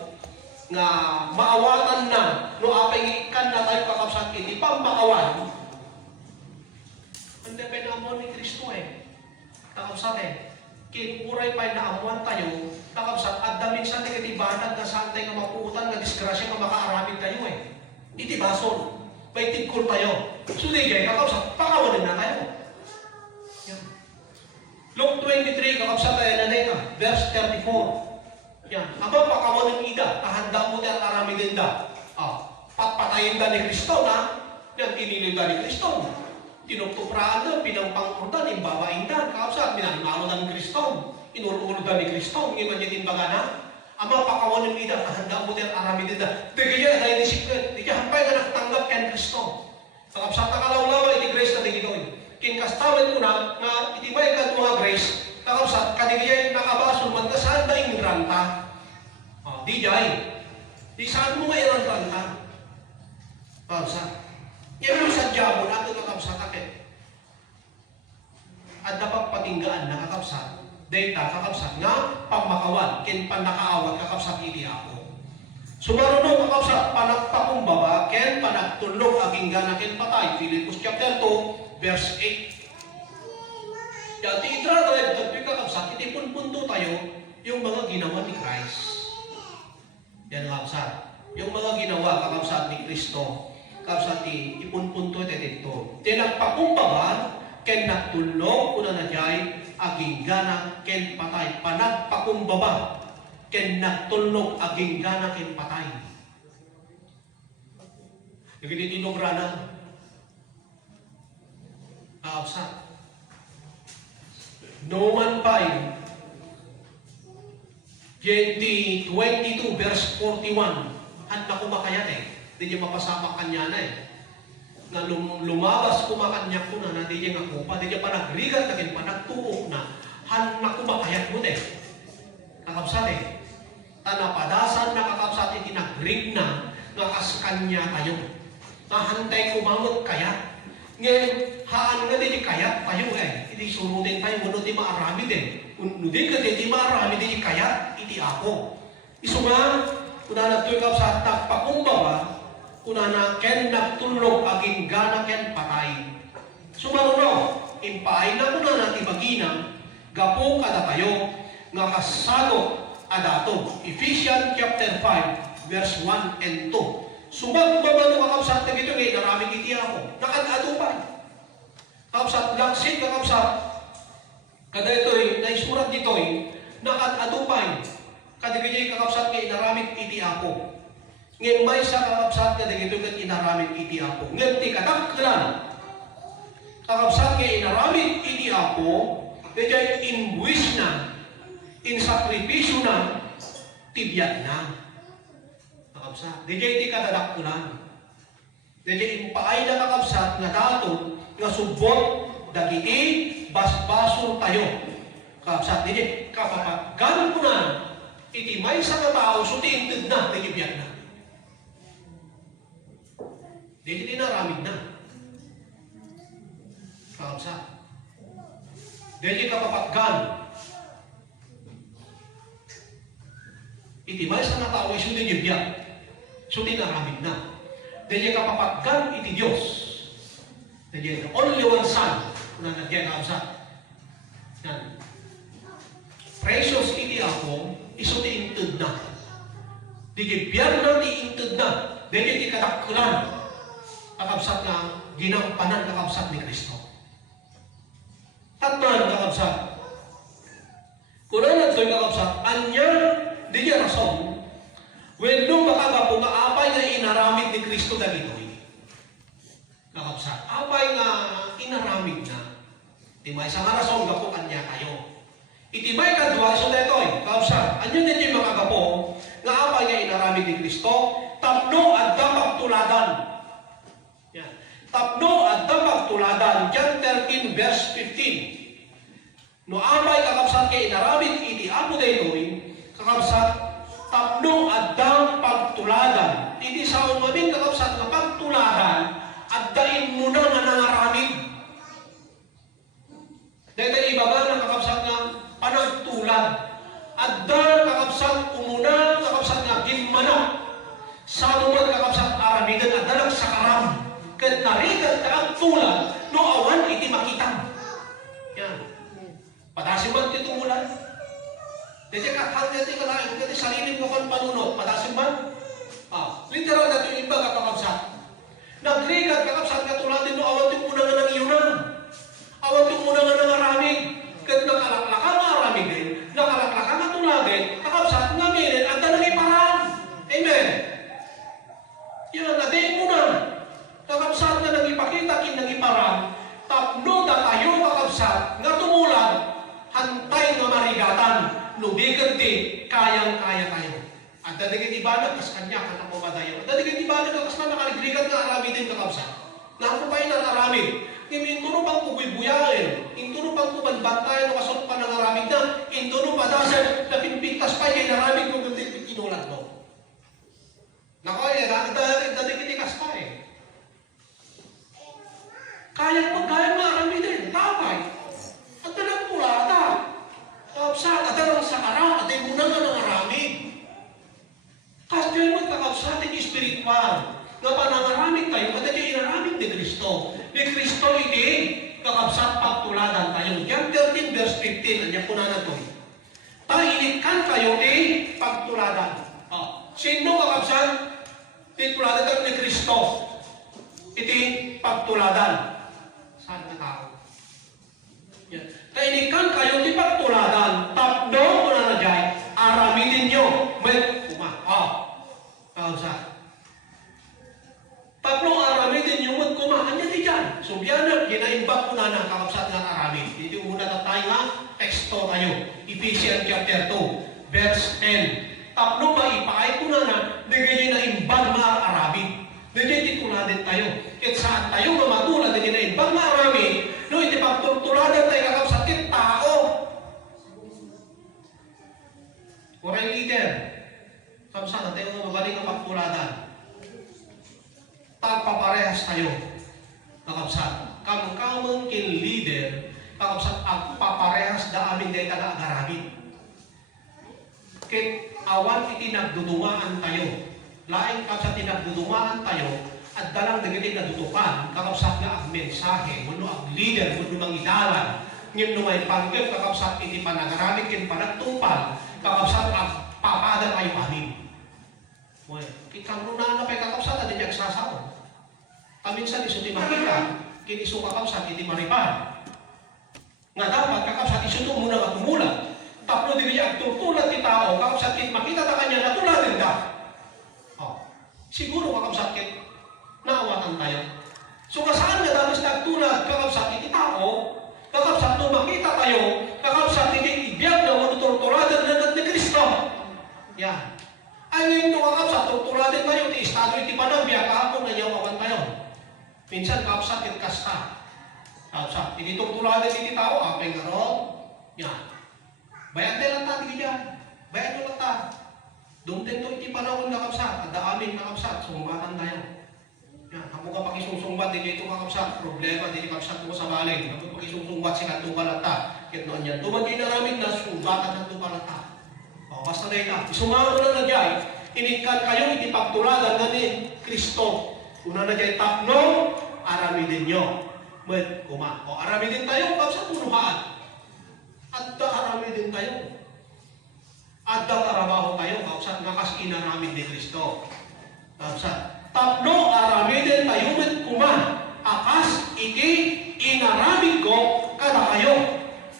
nga maawatan na, no, apay ikan na tayo, kakabsat, iti pampakawan, ang depenamon ni Kristo eh. Kakabsat eh. Kinuray pa na amuan tayo, kakabsat, at daminsan na kitibanag na santay nga mapuutan, nga disgrasya nga makaaramid tayo eh. Iti bason, may tigkol tayo. Suligay, kakabsat, pakawanin na tayo. Yan. Luke 23, kakabsat tayo na neta, verse 34. Yan. Aba pakawanin ida, tahanda mo tayo aramidin da. Patpatayin da ni Kristo na, yan, inilin da ni Kristo. Tinuktupraan na, pinampangurdan, imbabain dan, kakabsat, minanimalo ng Kristo, inululod ni Kristo, ngayon niya din baga na, ama pakawanin mo ida, kahanda mo din arami din da, di kaya dahil disiplin, di kaya hampay na nagtanggap yan Kristo. Kakabsat na kalawlawa, iti grace na digitoy. Kinkastaman ko na, nga itibay ka mga grace, kakabsat, kadigayay nakabasol, magkasaan na ingranta. Di jay, di saan mo nga irantanta. Kakabsat. Yan yung sadya mo natin kakabsat akit. At dapat patinggaan na kakabsat. Data kakabsat nga pagmakawan. Ken panakaawat kakabsat iti ako. Sumarunong kakabsat panagpakumbaba. Ken panagtulog aging gana ken patay. Philippians chapter 2 verse 8. Yan tiidra-drive ito kakabsat. Iti punpunto tayo yung mga ginawa ni Christ. Yan kakabsat. Yung mga ginawa kakabsat ni Kristo. Kapsati, ipunpunto dito. Tinagpakumbaba, ken nagtulog, una na jay, aging gana, ken patay. Panagpakumbaba, ken nagtulog, aging gana, ken patay. Yung tininogra na. Kapsat. Noman 5, 22 verse 41. At nakumakayat eh. Hindi niya mapasama kanya na eh. Na lumabas kumakanya ko na, hindi niya nga kupa, hindi niya pa nagrigat na kin pa, nagtuok na, na kumakayat mo eh. Kakabsat eh. Tanapadasan na kakabsat eh, tinagrig na, nga kaskanya tayo. Nahantay kumamot kaya. Ngayon, haan nga din kaya tayo eh. Hindi surutin tayo, munod di maarami din. Unudin ka din, di maarami din kaya, iti ako. Iso nga, kung nagtuloy kakabsat, nagpakumbaba, kuna na ken nagtulog aging gana ken patay. Sumaruno, impay na kuna na tibaginang gapo kada tayo nga kasado adato. Ephesians chapter 5 verse 1 and 2. Sumagbabano kakabsat na gito ngayon, naraming iti ako. Nakadado pa. Kakabsat, laksit kakabsat. Kada ito'y, naisurat dito'y, nakadado pa. Kada gito'y kakabsat ngayon, naraming iti ako. Ngayon may sa kakabsat nga dagito kat inaramid iti ako. Ngayon ti kadaklan. Kakabsat nga inaramid iti ako, kaya inbuwis na, insakripisyo na, tibiyat na. Kakabsat. Kaya ti kadaklan. Kaya impaay na kakabsat nga dato, nga subot, dagiti, basbasol tayo. Kakabsat. Kaya kapapaggan ko na, iti may sa katao, so tiintid na, tibiyat na. Hindi naramid na. Kakabsat. Dili kapapaggan. Iti may sa natao ay sundin yung biyak. Sundin naramid na. Dili kapapaggan iti Diyos. Dili the only one Son. Kung nandiyan kakabsat. Yan. Precious iti ako, isuti intud na. Dili biyak na ti intud na. Dili iti katakulan. kakabsat nga ginampanan kakabsat ni Kristo. Tatnan kakabsat. Kung ano ito'y kakabsat, anya, di niya rason, when nung makagapo nga apay nga inaramid ni Kristo dagitoy. Kakabsat, apay nga inaramid na. Timay sa nga rason, gapo kanya kayo. Itimay kadwa, so detoy, kakabsat, anyo din yung makagapo, nga apay nga inaramid ni Kristo, tapno at damag tuladan. Yan. Tapno at damag tuladan, John 13 verse 15. No apay kakabsat kay inaramid, iti apo detoy, kakabsat, tapno at dam pagtuladan. Iti sa umamin kakabsat nga pagtuladan, at dain mo na nga nangaramid. Dahil ibaba ng kakabsat nga panagtulad. Adda kakabsat umuna, kakabsat nga ginmana. Sa naman kakabsat aramidan, adda lang sa karam. Kat narigat ka ang tulad, no awan iti makita. Yan. Padasin iti tumulan. Dito kakang dito ka lang, dito sarili mo kang panunod. Padasin man. Literal na ito yung iba kakabsat. Nagrigat kakabsat nga tuladin, no awan ito muna nga nang iyunan. Awan ito muna nga nangaramid. Kat nakalaklakan nga aramid din, nakalaklakan nga tuladin, kakabsat nga minin, at nangiparan. Amen. Yan, natin muna. Kakabsat nga nangipakita kin nangiparan, tapno na tayo kakabsat nga tumulan, hantay nga marigatan, nubigan di, kayang-kaya tayo. At dadigin ibadat, kas kanya ka na pumadayo. At dadigin ibadat, kas na nakarigrigat nga aramid din kakabsat. Nakapupay na aramid. Intuno pang kubuy-buyain, intuno pang kubanbantayan, kasot pa ng aramid na, intuno pa dasal, na pinpintas pa yung aramid kung hindi inulat mo. Nakoy, dadikitikas pa eh. Kaya mo aramid din, tapay. At talang pulata. Kapsat, at talang sa ara, at ay muna nga ng aramid. Kasi mo kakapsating espiritual, nga panangaramid tayo, at ay inaramid ni Kristo. Ni Kristo iti, kakabsat pagtuladan tayo. John 13 verse 15, anya po na ito. Tainikan kayo pagtuladan. Sino kakabsat? Tituladan tayo ni Kristo. Iti pagtuladan. Saan na tao? Tainikan kayo iti pagtuladan. Tapno ko na dyan, aramidin nyo. May kakabsat. Tatlong aramidin yung magkumahan niya di dyan. So, biyanap, ginaimbak ko na ng kakabsat ng aramid. Ito yung muna na tayo nga, teksto tayo. Ephesians chapter 2, verse 10. Tatlong maipaay ko na ganyan na imbag mga aramid. Ganyan tituladin tayo. At saan tayo na matulad, ganyan na imbag mga aramid, no, iti pagtuladan tayo kakabsat kit tao. Foreign leader. Kakabsat na tayo nga mabaling ang pagtuladan. Pagpaparehas tayo, kakabsat. Kamang kin leader, kakabsat, agpaparehas da amin day taga-agaramid. Kit awan iti nagdudumaan tayo. Laing kakabsat tinagdudumaan tayo, at dalang nagiti nadutukan, kakabsat nga ang mensahe, wano ang leader, wano mangidalan, ngayon may panggap, kakabsat iti panagaramid, kin panagtupal, kakabsat ang papada tayo amin. Well, ikang runa na pa'y kakabsat, at hindi agsasaw. Kaminsan iso ti makita, kiniso kakabsat, iti maripan. Nga dapat, kakabsat, iso to muna nga tumulat. Tapno di kaya agtutulat ti tao, kakabsat, kit makita ta kanya, natulatin ka. Siguro kakabsat, kit naawatan tayo. So, kasaan nga dapat nagtulat, kakabsat, iti tao, kakabsat, nung makita tayo, kakabsat, iti ibiyag na manutorturadan na ni Kristo. Yan. Ay ngayon nung kakabsat, torturadan tayo, ti estado iti panagbiya, kahapon na yawawan tayo. Minsan, kakabsat, iti kasta. Kakabsat, iti torturadan iti tao, apay nga ron. Yan. Bayan din lang ta, iti yan. Bayan din lang ta. Dumtin to iti panahon kakabsat, at daamin kakabsat, sumbatan tayo. Yan. Ako ka pakisusumbat, iti ito kakabsat, problema, iti kakabsat mo sa balay. Ako pakisusumbat, sikat to palata. Kit noon yan. Tumagin na namin na, sumbatan na to palata. Basta na ito. Sumama na dyan, inikan kayo, iti pagtuladan na ni Kristo. Una na dyan, tapno, aramidin nyo. Med, kuma. O, aramidin tayo, pag sa punuhaan. At aramidin tayo. At trabaho tayo, kapsat nga kas inaramid ni Kristo. Kapsat. tapno aramiden tayo met kuma, akas iki inaramid ko kada kayo.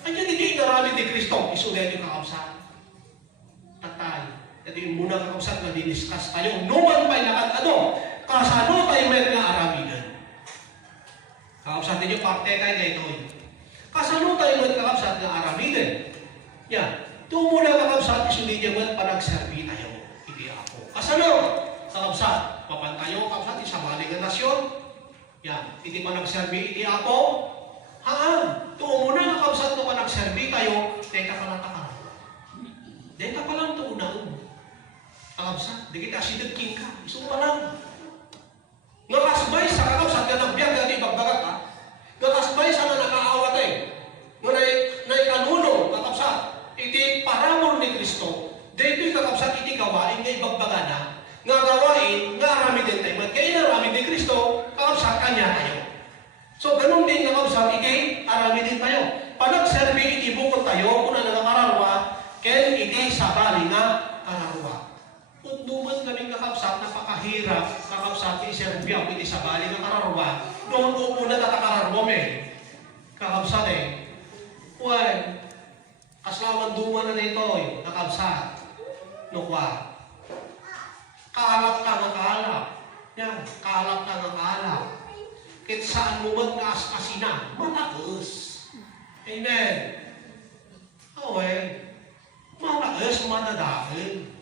Kanya hindi inaramid ni Kristo, isunay yung kakabsat. Tatay, ito yung muna kakabsat na diniskas tayo. Numan pa'y lakad kasano tayo may nga aramidan. Kakabsat ninyo, parte tayo na ito. Kasano tayo may kakabsat na aramidan. Yan. Ito muna kakabsat, isunay niya mo panagserbi tayo. Hindi ako. Kasano? Kakabsat. Papantayo kakabsat, isabali ng nasyon. Yan. Hindi panagserbi, hindi ako. Haan. Ito muna kakabsat na panagserbi tayo. Teka ka lang takaraw. Teka pa lang ito unang. Kakabsat. Di kita sidagking ka. Iso pa lang. Nakasbay sa kakabsat na nagbiag na di bagbagat ka. Nakasbay sa na nakaawat eh. Nga naikanuno kakabsat. Iti paramon ni Kristo. Dito kakabsat iti gawain nga ibagbaga na. Nga gawain nga aramid din tayo. Kaya inaramid ni Kristo, kakabsat kanya tayo. So, ganun din kakabsat iti aramid din tayo. Panagserbi iti bukod tayo kung ano nakararwa, ken iti sabali nga kararwa. Udnuman kaming kakabsat, napakahirap kakabsat iserbiyak iti sabali nga kararwa. Doon upo na natakararwa me. Kakabsat eh. Uy, kaslaman duman na nito eh, kakabsat. Nukwa. Kaalap ka ng kaalap. Yan, kaalap ka ng kaalap. Kit saan mo man kaas-kasina, matakas. Amen. Okay. Matakas, matadakil.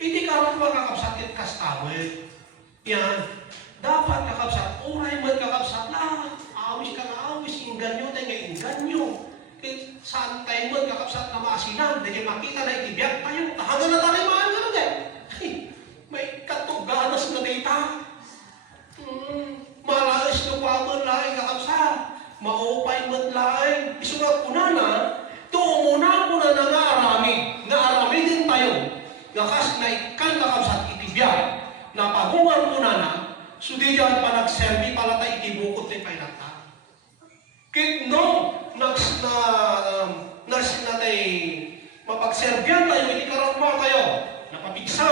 Hindi ka rin makakabsat kit kastawin. Yan. Dapat kakabsat, uray man kakabsat lang. Awis ka na awis, inganyo tayo nga inganyo. Kit saan tayo man kakabsat na masinan, dahil makita na itibiyag tayo. Hanggang na tayo maano eh. May katuganas na data. Malayas na paman laing kakabsat. Maupay man laing. Isugat ko na, tuumuna ko na nga arami din tayo. Gakas na ikan kakabsat itibiyag. Napagungan ko na, sudiyan pa nagserbi pala tayo itibukot ni painata. Kit no, natay mapagserbiyan tayo, hindi karamwa tayo. Napapigsa,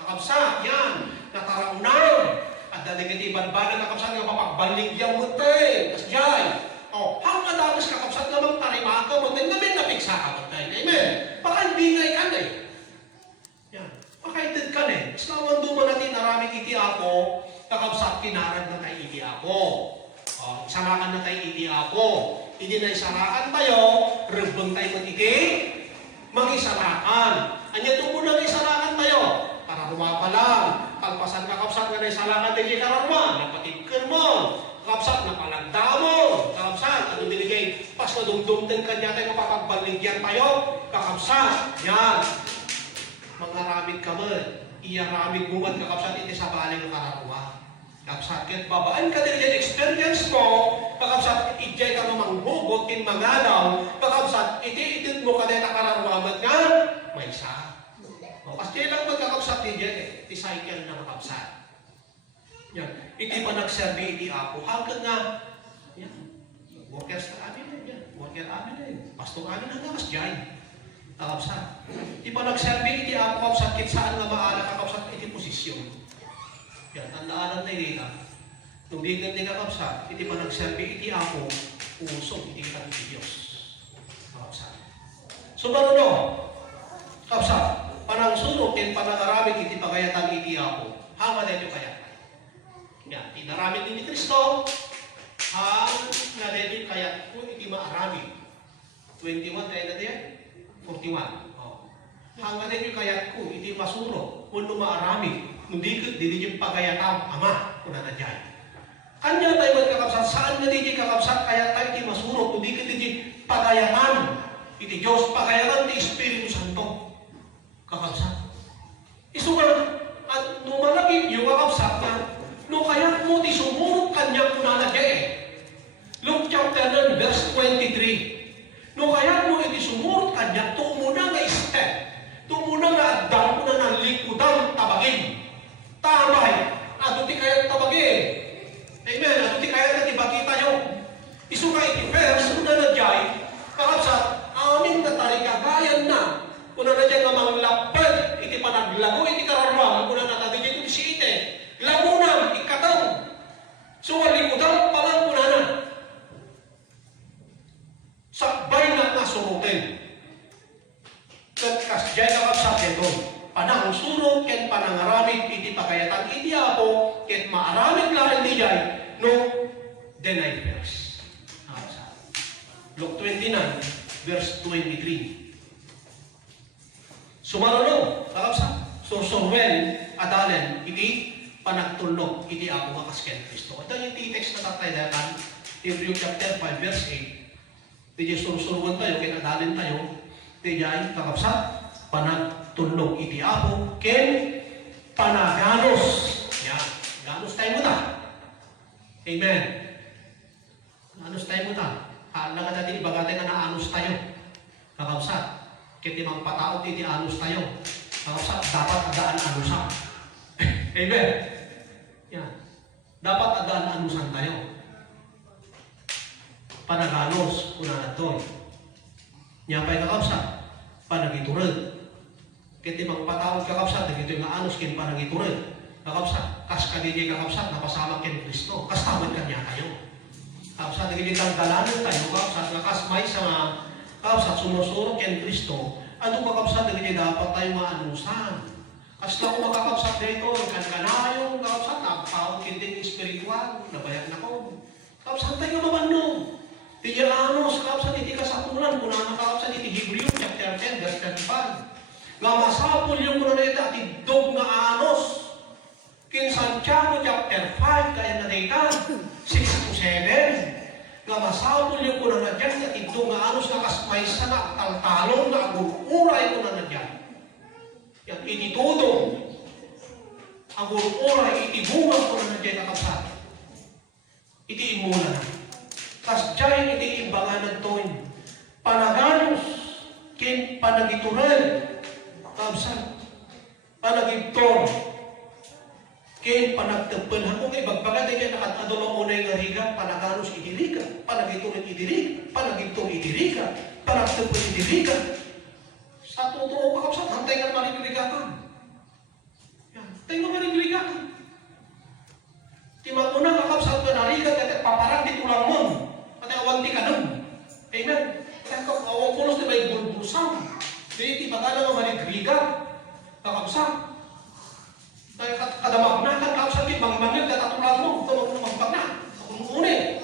kakabsat, yan, nakaraunan. At daling iti banbanan kakabsat nga mapagbaligyan mo tayo. As dyan. O, hanggang damas kakabsat namang tarimaka mo tayo, namin napigsa ka mo tayo. Amen. Baka bingay ka na eh. Yan. Makaitid ka na eh. Islawan duman natin naraming iti ako, kakabsat kinarad na tayo iti ako. O, isarakan na tayo iti ako. Hindi na isarakan tayo, rebang tayo magiging mag-isarakan. Anya ito muna isarakan tayo. Kararwa pa lang. Pagpasan kakabsat nga na isarakan tayo kay kararwa. Napatibkan mo. Kakabsat na palagda mo. Kakabsat, ano binigay? Pas na dumdumtin kanya tayo mapapagbaligyan tayo. Kakabsat, yan. Mangaramid ka man. Iaramid mo man kakabsat iti sa baling ng kararwa. Kakabsat, kahit babaan ka din yung experience mo, kakabsat, ijay ka mamanghugot, kin mangalaw, kakabsat, iti-itit mo ka din na kararwamat nga, may isa. O, kasi lang magkakabsat din yan eh, iti-cycle na makabsat. Yan, iti pa nagserbi, iti ako, hanggang nga, yan, workers na amin na yan, worker amin na yan, pastor amin na nga, mas dyan, kakabsat. Iti pa nagserbi, iti ako, kakabsat, kit saan nga maala, kakabsat, iti posisyon. Yan, tandaan na dito. Nung di ka kakabsat, hindi pa nagserbi, iti ako, usog, iti kita ng Diyos. Kakabsat. So, marunong, kakabsat, panang sunod, kin panangaramit, iti pagayatan, iti ako, hama na ito kayatan. Yan, inaramit din ni Kristo, hama na ito kayat ko, iti maaramit. 21, tayo na diyan? 41. Oh. Hama na ito kayat ko, iti masuro, kung maaramit. Hindi yung pagayatan, ama, kung na dyan. Kanya tayo magkakabsat, saan na di kakabsat, kaya tayo di masurot, hindi ka di pagayatan. Iti Diyos, pagayatan di Espiritu Santo. Kakabsat. Isuman, at numalagin yung kakabsat na, no kaya mo di sumurot kanya kung na dyan eh. Luke chapter 9, verse 23. No kaya mo iti sumurot kanya, tumuna nga step, tumuna nga adang ko na ng likudang tabagin. Tamay, ato ti kaya tabagin. Amen, ato ti kaya natibagi tayo. Isu ka iti verse, una na dyan, kakabsat, amin na tarikagayan na. Una na dyan nga manglapad, iti panaglago, iti kararwa, una na tati dyan iti si ite. Lago panangaramid iti pakayatan iti Apo, ket maaramid laeng di jay, no, deny first. Luke 29, verse 23. Sumaruno, kakapsa, sursurwen, adalen, iti panagtulog, iti Apo nga kasken Kristo. Ito yung text na tatay datan, Hebrew chapter 5, verse 8. Di sursurwan tayo, kinadalin tayo, di jay, kakapsa, panagtulog, iti Apo, ken panaganos. Yan, ganos tayo mo ta. Amen. Ganos tayo mo ta. Hala nga dati ibagate nga naanos tayo. Kakapsa, kiti mang pataot iti anos tayo. Kakapsa, dapat adaan anusan. Amen. Yan. Dapat adaan anusan tayo. Panaganos, una na to. Nyapay kakapsa, panagiturad. Kiti mang pataot kakapsa, dagito yung anos kin panagiturad. Kakapsa, kas kadidi kakapsa, napasama kin Kristo. Kas tamad kanya tayo. Kapsat nagiging dalanan tayo, kapsat nakas may sa kapsat sumusurok yan Kristo, ano ka kapsat nagiging dapat tayo maanusan. Kasi na kung makakapsat dito, kankanayong kapsat, nagpaong kinding espiritual, nabayag na ko. Kapsat tayo mabanong. Tiya anos, kapsat iti kasapulan, kung nakakapsat iti Hebrew, chapter 10, verse 35. Nga masapul yung muna na ito, at idog na anos. Kin Santiago chapter 5, kaya na data, 6-7, nga masapul yung kuna na dyan, at ito nga anos na kasmaysa na taltalong na agururay kuna na dyan. Yan, ititudong, agururay, itibungan kuna na dyan nakasal. Itiin muna na. Kas dyan, itiin banganan to'y panaganos, kin panagituran, kapsal, panagitor, ken panagtepel kung ibagbaga tayo nakatado ng unay nga riga, panaganos idiriga, panagiturit idiriga, panagito idiriga, panagtepel idiriga. Sa totoo ka kapsat, hantay nga marigrigakan. Yan, tayo nga marigrigakan. Timaguna ka kapsat ka nariga, at paparang di tulang mo, at awanti ka nun. Amen. Kaya awang pulos na may bulbulsang. Di bagala nga marigriga, kakapsat. Kadamag na, kakapsat di, mangimangil, katatulang mo, ito magbag na. Kung unin.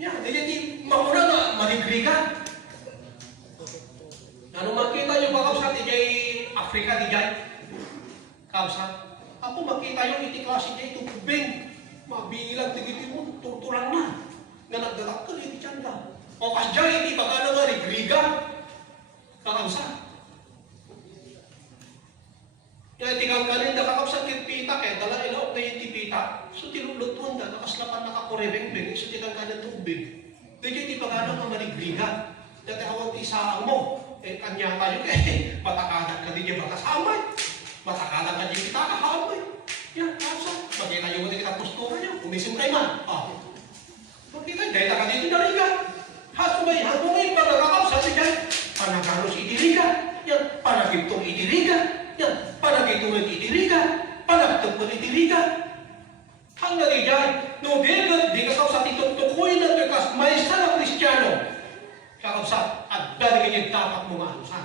Yan, di mauna na, marigrigan. Ano makita yung kakapsat, di Afrika, di jay. Kakapsat. Ako makita yung iti klase di tubing. Mabilang, tigiti mo, tutulang na. Nga nagdalak ka, iti tiyanda. O kas jay, iti bagala nga, rigrigan. Kakapsat. Kaya tinggal kanin, nakakapsat yung pita, kaya dala ilaw na yung tipita. So tinulutuan na, nakaslapan nakakurebeng-beng, so tinggal kanin tubig. Dito di pa gano'n ang marigrigan. Dati awang isaang mo, kanya tayo, matakadan ka din yung makasamay. Matakadan ka din kita kahamay. Yan, kapsat. Makita yung mga kita postura niyo, kumisim kayo man. Makita, dahil ka dito narigan. Hasumay, hangungin pa nakakapsat dyan. Panagalos idirigan. Yan, panagintong idirigan. Yan, panagitunan itirigan, panagtagpan itirigan. Hanggang iyan, no bigat, di kakapsat itutukoy na bekas maysa na Kristiyano. Kakapsat, at dali ganyan dapat mo maanusan.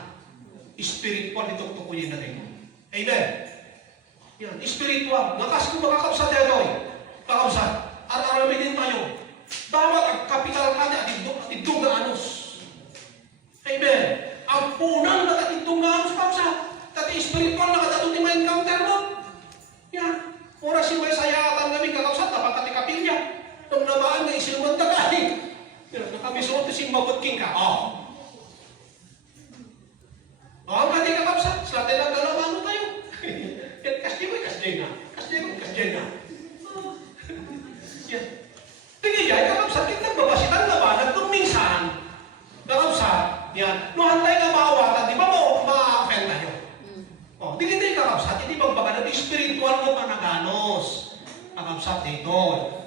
Spiritual itutukoyin natin. Amen. Yan, spiritual. Nakas kung makakapsat yan doon. Kakapsat, at arami din tayo. Dapat ang kapital ka at itong na anos. Amen. Ang punang na itong na anos, kakapsat. Tati spiritual na katato ti ma-encounter mo. Yan. Oras yung may sayatan kami kakapsat, dapat kati kapilya. Nung namaan na isilman na kani. Yan, nakamisunod ti simbabot king ka. Ang kati kakapsat, sila lang dalaman mo tayo. Yan, kasdi mo, kasdi na. Kasdi mo, kasdi na. Yan. Tingin yan, kakapsat, yung nagbabasitan na ba? Nagtong minsan, kakapsat, yan. No, hantay nga maawatan, di ba mo, ma-offend tayo? Hindi tayo kakapsat, hindi magbaga ng spiritual mo panaganos. Kakapsat dito.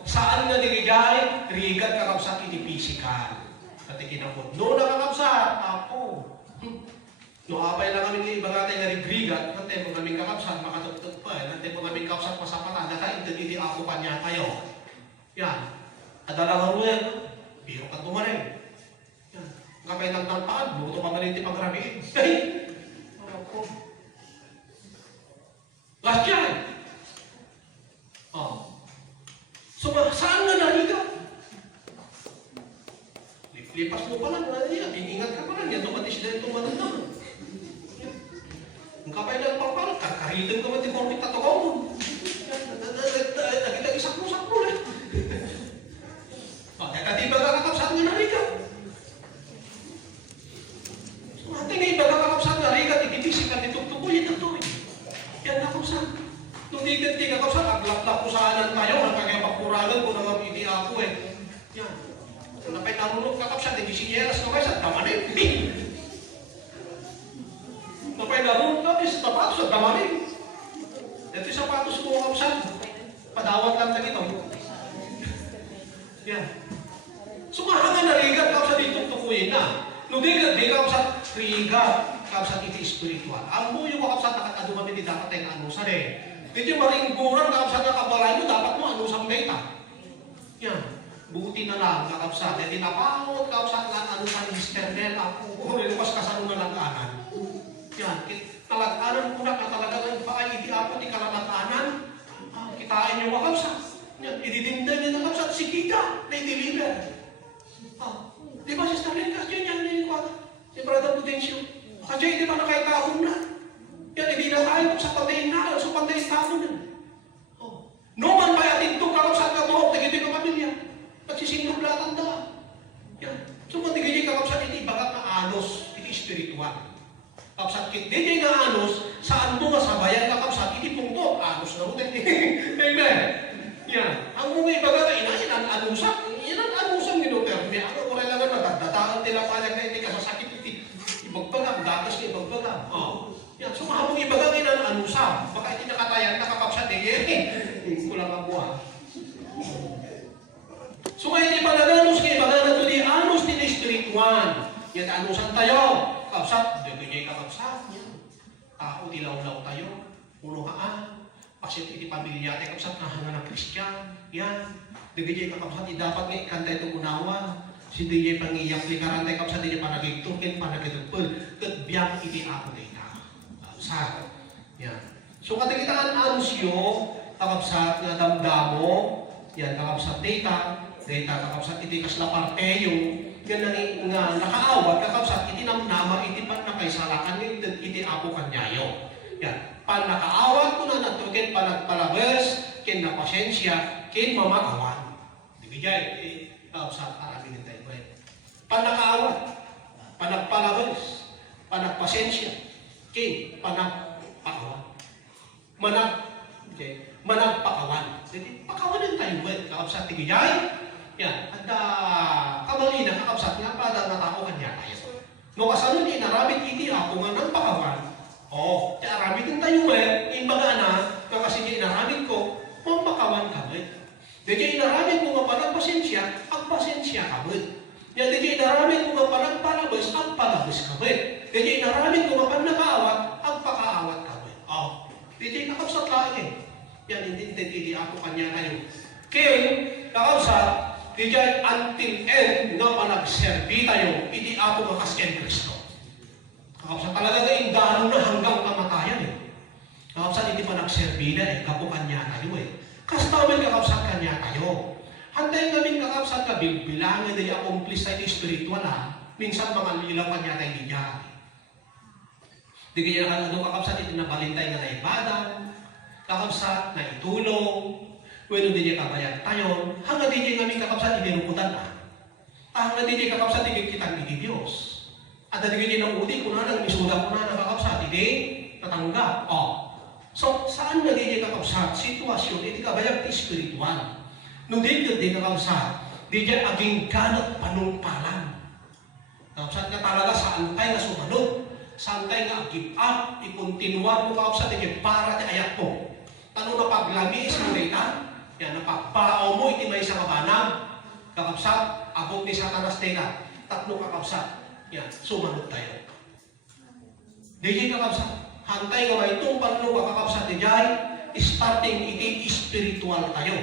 Saan nga niligay? Rigat kakapsat, hindi physical. Pati kinabot. No na kakapsat, ako. No, apay lang kami ng ibang natin nga rigrigat, natin mo kaming kakapsat, makatugtog pa. Natin mo kaming kakapsat masapatan, natin hindi ako pa niya tayo. Yan. Adalang mo yan. Biro ka tumarin. Yan. Kapay lang ng paan, buto pa malinti pang rabiin. Ay! Ako. Last yan. Oh. So, saan na naligaw? Lipas mo pa lang, ingat ka pa lang, yan tumatis na itong manunang. Ang kapay na pangpalang, kakaritin ko man di korpit na toko mo. Nagitag isakmo-sakmo eh. Kaya ba kakapsat nga narigat? So, ating ba kakapsat nga narigat, ikibisik ka ditugtukuyin na ito eh. Yan nakapsat. Nung di kakapsat, aglap-lap ko saanan tayo, hanggang pagkurangan ko nang hindi ako eh. Yan. Napay narunong kakapsat, hindi sinyeras na kayo sa damanin. Napay narunong kami sa tapatos sa damanin. Ito yung sapatos ko kakapsat. Padawat lang na ito. Yan. Sumahangan na rigat kakapsat dito tukuyin na. Nung di kakapsat, rigat kakapsat iti spiritual. Ang mo yung kakapsat nakatadumami di dapat tayo anusan eh. Hindi maringguran kakapsat na kabalay mo, dapat mo anusan beta. Yan. Buti na lang, kakapsat. E tinapawot, kakapsat lang, ano sa external, ako, lupas ka sa nung nalaganan. Yan, talaganan ko na, katalaganan pa ay itiapot, ikalagakanan. Kitain niyo kakapsat. Yan, ididindan niya na kakapsat, si Kita, na i-deliver. Di ba, Sister Linkas, yun yan, si Brother Pudencio. Kasi di ba nakaitahon na? Yan, hindi na tayo sa patayin na, sa patayin tahon na. No man pa yatin ito, kakapsat ka to, tigiti ka pamilya. Nagsisingkong latang da. Yan. So, kung tigil yung kakapsat, iti bagat na anos, iti spiritual. Kakapsat, hindi nga anos, saan mo nga sabayan kakapsat, iti pungto, anos na mo. Amen. Yan. Ang mga ibagat na inasin, ang anusak, yan ang anusang ni Duterte. Ano, kung lang na nagdataan nila palag na iti kasasakit, iti ibagbagam, gatas ka ibagbagam. Yan. So, mahabong ibagat na ang anusang. Baka iti nakatayan na kakapsat, kulang ang buwan. So ngayon ipalaganos kayo, bagana to di anos din spiritual. Yan anusan tayo. Kapsat, dagay kakapsat. Tao, dilaw-law tayo. Puno haan. Pasit iti pamilya tayo kapsat, kahanga ng Kristyan. Yan. Dagay kakapsat, dapat nga ikantay ito unawa. Si dagay pangiyak, likaran tayo kapsat, dagay panagigtukin, panagigtupul. Katbiyang iti ako na ita. Kapsat. Yan. So katikitaan anusyo, kakapsat, nga damdamo. Yan, kakapsat data. Data kakapsat iti kasla parteyo, yan nga nakaawat kakapsat iti namnama iti pan nakaisalakan iti apo kanyayo. Yan, pan nakaawat ko na natukin panagpalabas, kin na pasensya, kin mamakawan. Dibigay, kakapsat aramin tayo. Pan nakaawat, panagpalabas, panagpasensya, kin panagpakawan. Managpakawan. Jadi, pakawanan tayo, kakapsat tigijay. Yan, at kamali na kakapsat nga pa na tao kanya tayo. No, kasano di naramit iti ako nga ng pakawan. Ti aramit din tayo imbaga na, kasi di naramit ko, mampakawan kami. Di naramit ko nga panagpasensya, ang pasensya kami. Yan, di naramit ko nga panagpalabas, ang palabas kami. Di naramit ko nga panakaawat, ang pakaawat kami. Di kakapsat lagi. Yan, hindi ako kanya tayo. Kaya, kakapsat, di dyan until end nga panagserbi tayo, hindi ako makasken Kristo. Kakapsat talaga na indahano na hanggang kamatayan Kakapsat hindi pa nagserbi na kapukan niya tayo Kastamin kakapsat kanya tayo. Hantay namin kakapsat ka bilbilangan na i-accomplish tayo spiritual Minsan mga lilaw kanya tayo niya. Di kaya kakapsat ito nabalintay na ibadan, kakapsat na itulong, when hindi niya kabayan tayo, hanggang di niya kami kakapsat, ininukutan na. Hanggang di niya kakapsat, ikitang iti Diyos. At hindi niya nang udi, kung nang isuda ko na nakakapsat, hindi natanggap. So, saan na di niya kakapsat? Sitwasyon, hindi kabayang spiritual. Nung di niya kakapsat, di niya aging ganat panumpalan. Kakapsat na talaga sa antay na sumanod. Sa antay nga give up, ikontinuar mo kakapsat, di para di ayat mo. Tanong na paglami isang data, yan, napapao mo, iti may isang kabanam. Kakapsat, abot ni Satanas tayo tatlong kakapsat. Yan, sumanod tayo. Di kakapsat, hantay nga may itong panlo kakapsat di jay, starting iti spiritual tayo.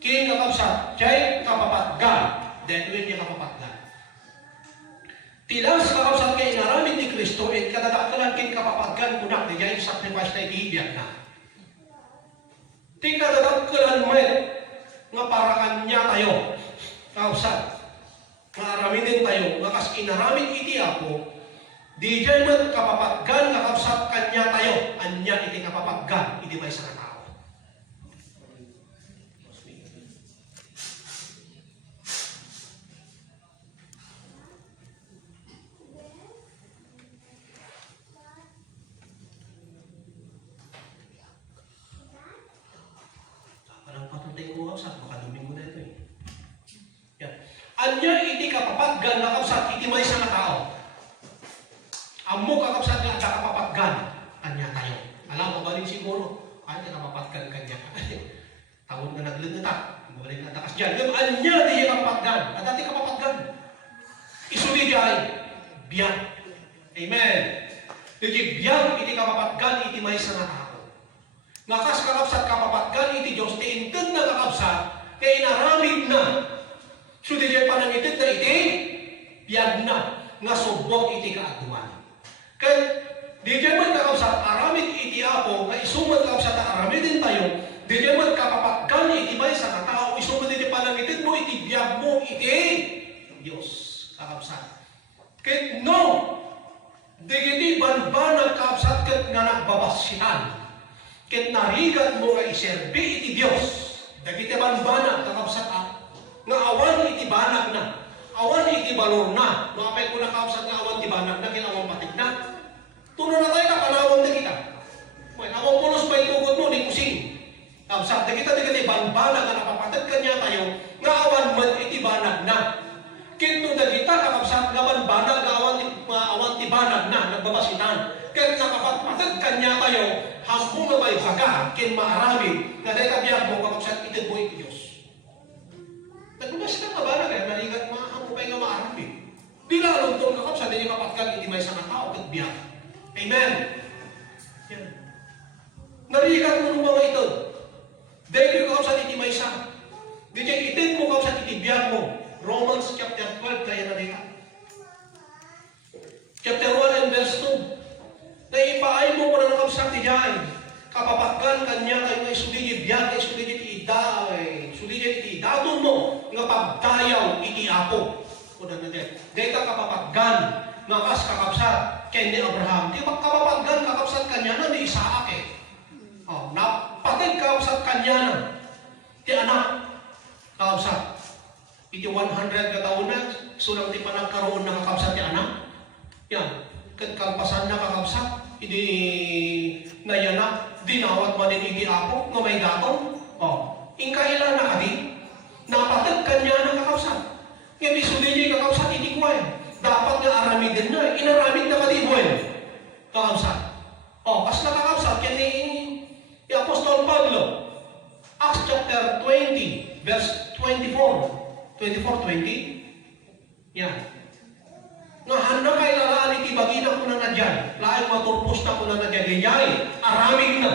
Kaya kakapsat, jay kapapatgan, then when niya kapapatgan. Tilas kakapsat kayo naramit ni Kristo, at kadadakalan kayo kapapatgan kunak di jay sacrifice na iti ibiyag na. Ti kadadagkelan mo nga para kanya tayo. Kausap. Nga aramidin tayo. Nga kas inaramid iti ako. Di dyan man kapapaggan nga kapsat kanya tayo. Anya iti kapapaggan. Iti may sa tao. Parang patutay ko kapsat. Makaduming mo na ito eh. Yan. Anya iti kapapaggan nga kapsat. Iti may sa tao. Amo kakapsat nga at kapapaggan kanya tayo. Alam mo ba rin siguro? Kanya kapapaggan kanya. Tawon nga naglunita. Balik na takas dyan. Yung anya di kapapaggan. At dati kapapaggan. Isuli dyan. Biyak. Amen. Jadi biyak iti kapapaggan iti may sa tao. Nakas kakapsat kapapaggan iti Diyos. Tiintid na kakapsat. Kaya inaramid na. So di dyan panangitid na iti. Biyak na. Nga subok iti kaaduan. Kaya, di dyan man kakapsat, aramid iti ako, nga isuman kakapsat, aramid din tayo, di dyan man kapapaggan iti may sa katao, isuman iti panangitid mo, iti biyag mo, iti Diyos, kakapsat. Kaya, no, di iti banbanag kakapsat, kat nga nagbabasitan, kat narigat mo nga iserbi iti Diyos, dagiti banbanag kakapsat, nga awan iti banag na, awan iti balor na. Makapay ko na kakapsat nga awan iti banag na, kinawang patig na. Tuno na tayo na, panawang na kita. Awang pulos pa itugod mo, di kusing. Kakapsat, na kita iti banbanag na napapatid kanya tayo, nga awan man iti banag na. Kinto na kita, kakapsat, nga banbanag, nga awan iti banag na, nagbabasitan. Kaya nakapatid kanya tayo, hambong na may baga, kin maarami, nga tayo kabiyag mo, kakapsat, itid mo iti Diyos. Nagbunas ka ba na kaya naligat mahapupay nga maarami. Di lalong itong kakapsat, hindi kapatkan iti may sa tao, kat biyak. Amen. Yan. Naligat mo ng mga ito. Dahil yung kakapsat iti may sa. Di dyan itid mo kakapsat iti biyak mo. Romans chapter 12, kaya na dito. Chapter 1 and verse 2. Na ipaay mo ko na nakapsat iti dyan. Kapapagkan kanya kayo nga isuli biyak, isuli iti iday. Isuli iti idadon mo. Nga pagdayaw iti apo. Kunan na dyan. Dahil kapapaggan. Nga kas kakapsat. Kaya ni Abraham. Di kapapaggan kakapsat kanya na ni Isaac eh. Oh, napatid kakapsat kanya na. Di anak. Kakapsat. Iti 100 kataon na. Sulang di pa nagkaroon ng kakapsat ti anak. Yan. Kalpasan na kakapsat. Hindi nayanak. Dinawat man din iti apo. Nga may daton. Oh. Ingkailan na kadi. Napatid kanya na kakapsat. Ngayon isuli niya kakapsat iti kuwain. Dapat nga aramidin na. Inaramid na kadibuin. Kakapsat. O, as nakakapsat, yan ni Apostol Pablo. Acts chapter 20, verse 24. 24-20. Yan. Nga handa kay lalaan iti bagina ko na na dyan. Laing maturpos na ko na na dyan. Yay, aramid na.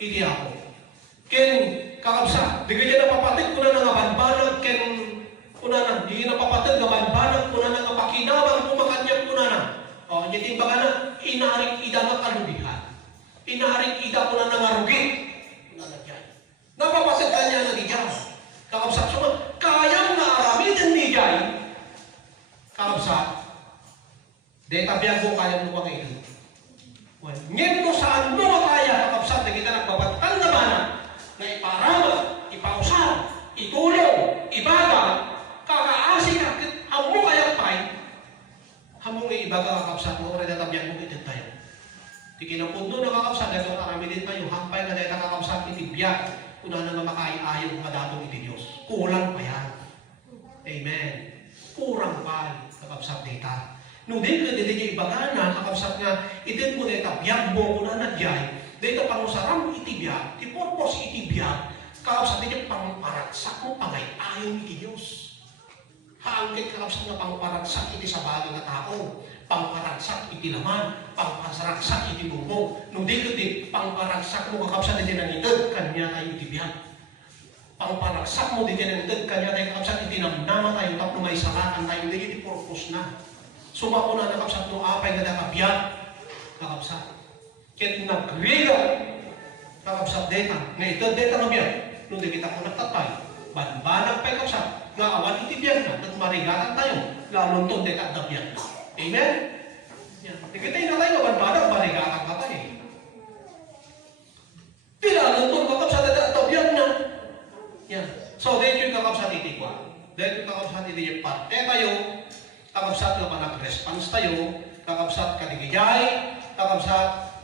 Iti ako. Ken, kakapsat, di kanya napapatid ko na nga banbanag, ken kuna na, di napapatid nga banbanag, kuna na nga pakinabang kumakanyang kuna na. O, hindi ba na, inaring ida nga kalubihan. Inaring ida kuna na nga rugi. Kuna na dyan. Napapatid kanya na di dyan. Kakapsat, so kayang nga aramidin ni dyan. Kakapsat, de tabiag mo kayang mo kayo. Ngayon mo saan mo kaya, kakapsat, na kita nagbabatang na ba na iparama, ipausap, itulong, ibaga, kakaasi ka, hamo kaya pa'y, hamo nga ibaga kakapsat mo, rin natabyan mo itin tayo. Di kinapundo na kakapsat, dahil karami din tayo, hampay na dahil kakapsat, itibiyag, kung na nga makaiayaw kadatong iti Diyos. Kulang pa yan. Amen. Kurang pa, kakapsat dita. Nung din ka din ibaga na, kakapsat nga, itin mo na itabiyag mo, kung na nagyay, dahil pangusaram itibiyag, ti purpose itibiyag, kakapsat din yung pangparatsak mo, pangay-ayaw iti Diyos. Haangkit kakapsat nga pangparatsak iti sa bagay na tao, pangparatsak iti laman, pangparatsak iti bubong. Nung di ko di pangparatsak mo kakapsat din ang itid, kanya tayo itibiyag. Pangparatsak mo din ang itid, kanya tayo kakapsat itinamnama tayo, tapos may salakan tayo, hindi iti purpose na. Sumako na kakapsat mo, apay na nakabiyag, kakapsat. Kaya nagriga, kakabsat data. Nga ito data nga biyan. Nung di kita ko nagtatay. Banbanang pa kakabsat. Nga awan itibyan na. At marigatan tayo. Lalong to data at biyan. Amen? Yan. Nakita na tayo nga banbanang marigatan ka tayo. Lalong to kakabsat data at biyan na. Yan. So, dahil yung kakabsat itikwa. Dahil yung kakabsat itikwa parte tayo. Kakabsat nga panag-response tayo. Kakabsat kaligayay. Kakabsat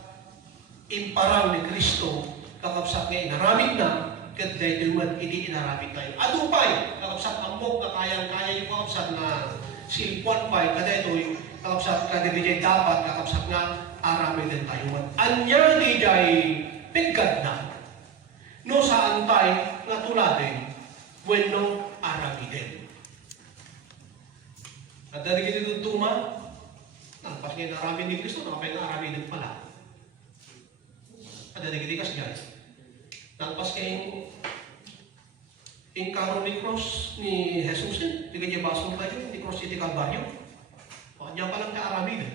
imparang ni Kristo, kakabsat nga inaramid na, kat dahil yung hindi inaramid tayo. Adupay, kakabsat ambok na kayang-kaya yung kakabsat na silpuan pa, kada ito yung kakabsat kadigay dapat, kakabsat nga aramid din tayo. Anya di jay pigad na, no saan tayo nga tuladin, bueno aramid din. At dahil ito tuma, pas nga inaramid ni Kristo, nakapay nga aramid din pala. Ada dikit-dikit guys. Nagpas kayong ingkaro ni cross ni Jesus din. Di kanya basong tayo. Di cross iti Calvario. O, niya palang kaaramid.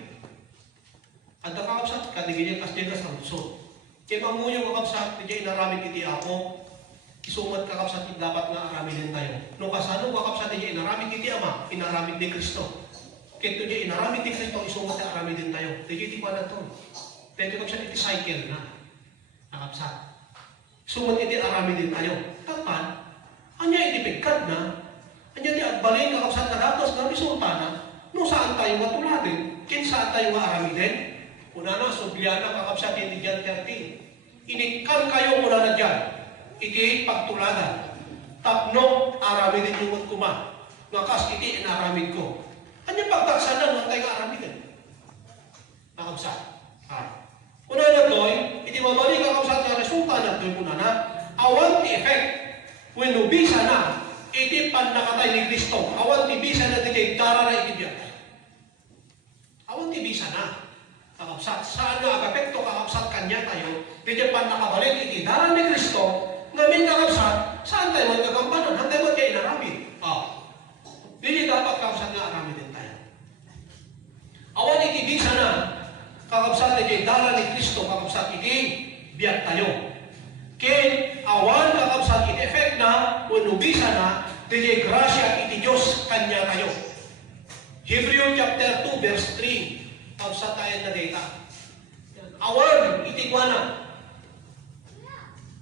At kakabsat, kadigin niya kasdiya ka sa luso. Kaya mamuyo kakabsat, di niya inaramid iti ako. Isumat kakabsat, dapat nga aramidin tayo. No kasano kakabsat, di niya inaramid iti Ama, inaramid ni Kristo. Kaya ito niya inaramid ni Kristo, isumat na aramidin tayo. Di niya iti pa na ito. Kaya kakabsat, iti cycle na. Nakapsat. Sumat iti arami din tayo. Tapan, anya iti pigkad na, anya iti agbalin kakapsat na datos na resulta na, no saan tayo matulatin, kin saan tayo maarami din. Una na, subyana kakapsat iti John 13. Inikan kayo mula na dyan, iti pagtuladan. Tapno, arami din yung kuma. Ngakas iti inaramid ko. Anya pagtaksanan, tayo arami din. Nakapsat. Una na to'y, iti mabalik kakabsat na resulta na to'y muna na, awan ti effect. When ubisa na, iti panakatay ni Kristo. Awan ti bisa na iti dara na iti biyat. Awan ti bisa na. Kakabsat. Saan nga agapekto kakabsat kanya tayo, iti panakabalik iti dara ni Kristo, ngamin kakabsat, saan tayo magkagampanan? Hantay mo kayo inaramid. Dili dapat kakabsat nga aramid din tayo. Awan iti bisa na, kakabsat iti dara ni Kristo, kakabsat iti biyak tayo. Ken awan kakabsat iti effect na, unubisa na, iti grasya iti Diyos kanya tayo. Hebrew chapter 2 verse 3, kakabsat tayo na data. Awan iti kuana,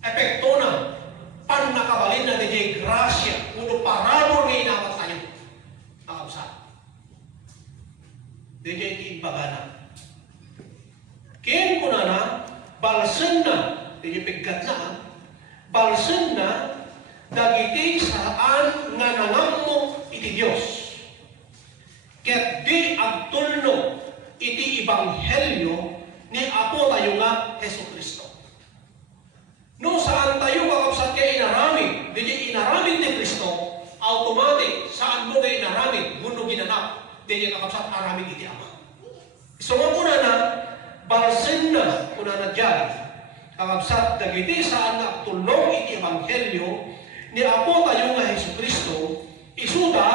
epekto na, pan nakabalin na iti grasya, uno paramor nga inawat tayo. Kakabsat. Iti iti impagana. Kaya muna na, balsan na, hindi pigkat na, balsan na, dagiti saan nga nangammo iti Diyos. Ket di agtulno iti ibanghelyo ni Apo tayo nga Hesus Kristo. No saan tayo kakabsat kaya inaramid, di inaramid ni Kristo, automatic, saan mo kaya inaramid, guno ginanap, di kakabsat aramid iti Ama. So, muna na, balsin na kuna na dyan, kakabsat dagiti saan na tulong iti ebanghelyo ni Apo tayo nga Hesus Kristo, isuda,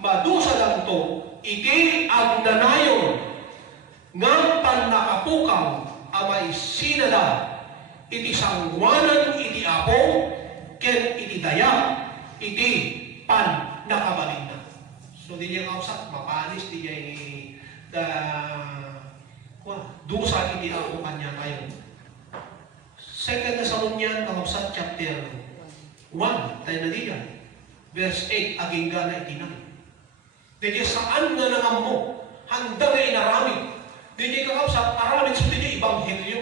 madusa lang to, iti agnanayon, nga panakapukaw, amay sinada, iti sangwanan iti Apo, ken iti daya, iti pan nakabalin na. So, di niya kakabsat, mapanis, di niya dusa iti ako kanya tayo. 2 Thessalonians kakabsat chapter 1, tayo na diyan. Verse 8, aging gana iti na. Dili saan nga nangammo, handa nga inaramid. Dili kakabsat, aramid sa dili ibanghelyo.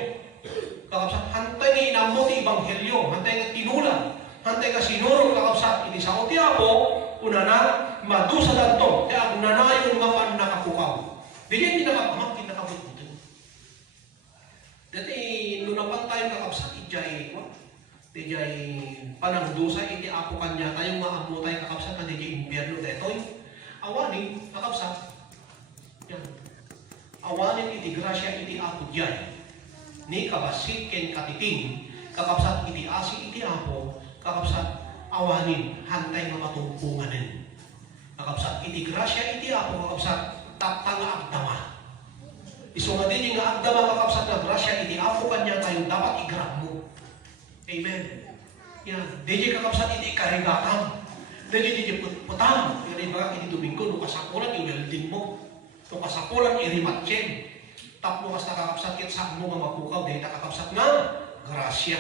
Kakabsat, hantay nga inammo ti ibanghelyo, hantay nga tinulan, hantay nga sinurong kakabsat, iti sa ti Apo, una na, madusa lang to, kaya ang nanayon nga pan nakapukaw. Dili pinakapamak, pinakabutin. Dati, nunapan tayo kakabsat, ijay panangdusa, iti Apo kanya, tayo nga amo tayo kakabsat, na di impyerno detoy. Awanin, kakabsat. Yan. Awanin iti grasya, iti Apo dyan. Ni kabasit, ken katiting, kakabsat, iti asi, iti Apo, kakabsat, awanin, hantay nga Iso nga din nga agda mga kakapsat na grasya, iti-apo kanya tayo dapat i-grab mo. Amen. Yan. Di kakapsat, iti-karigatan. Di putang. Yan ay mga kini-Domingo, nung kasapulan, i-welding mo. Nung kasapulan, i-rematchen. Tapos kas nakakapsat, kit saan mo nga mapukaw, dahil nakakapsat nga, grasya.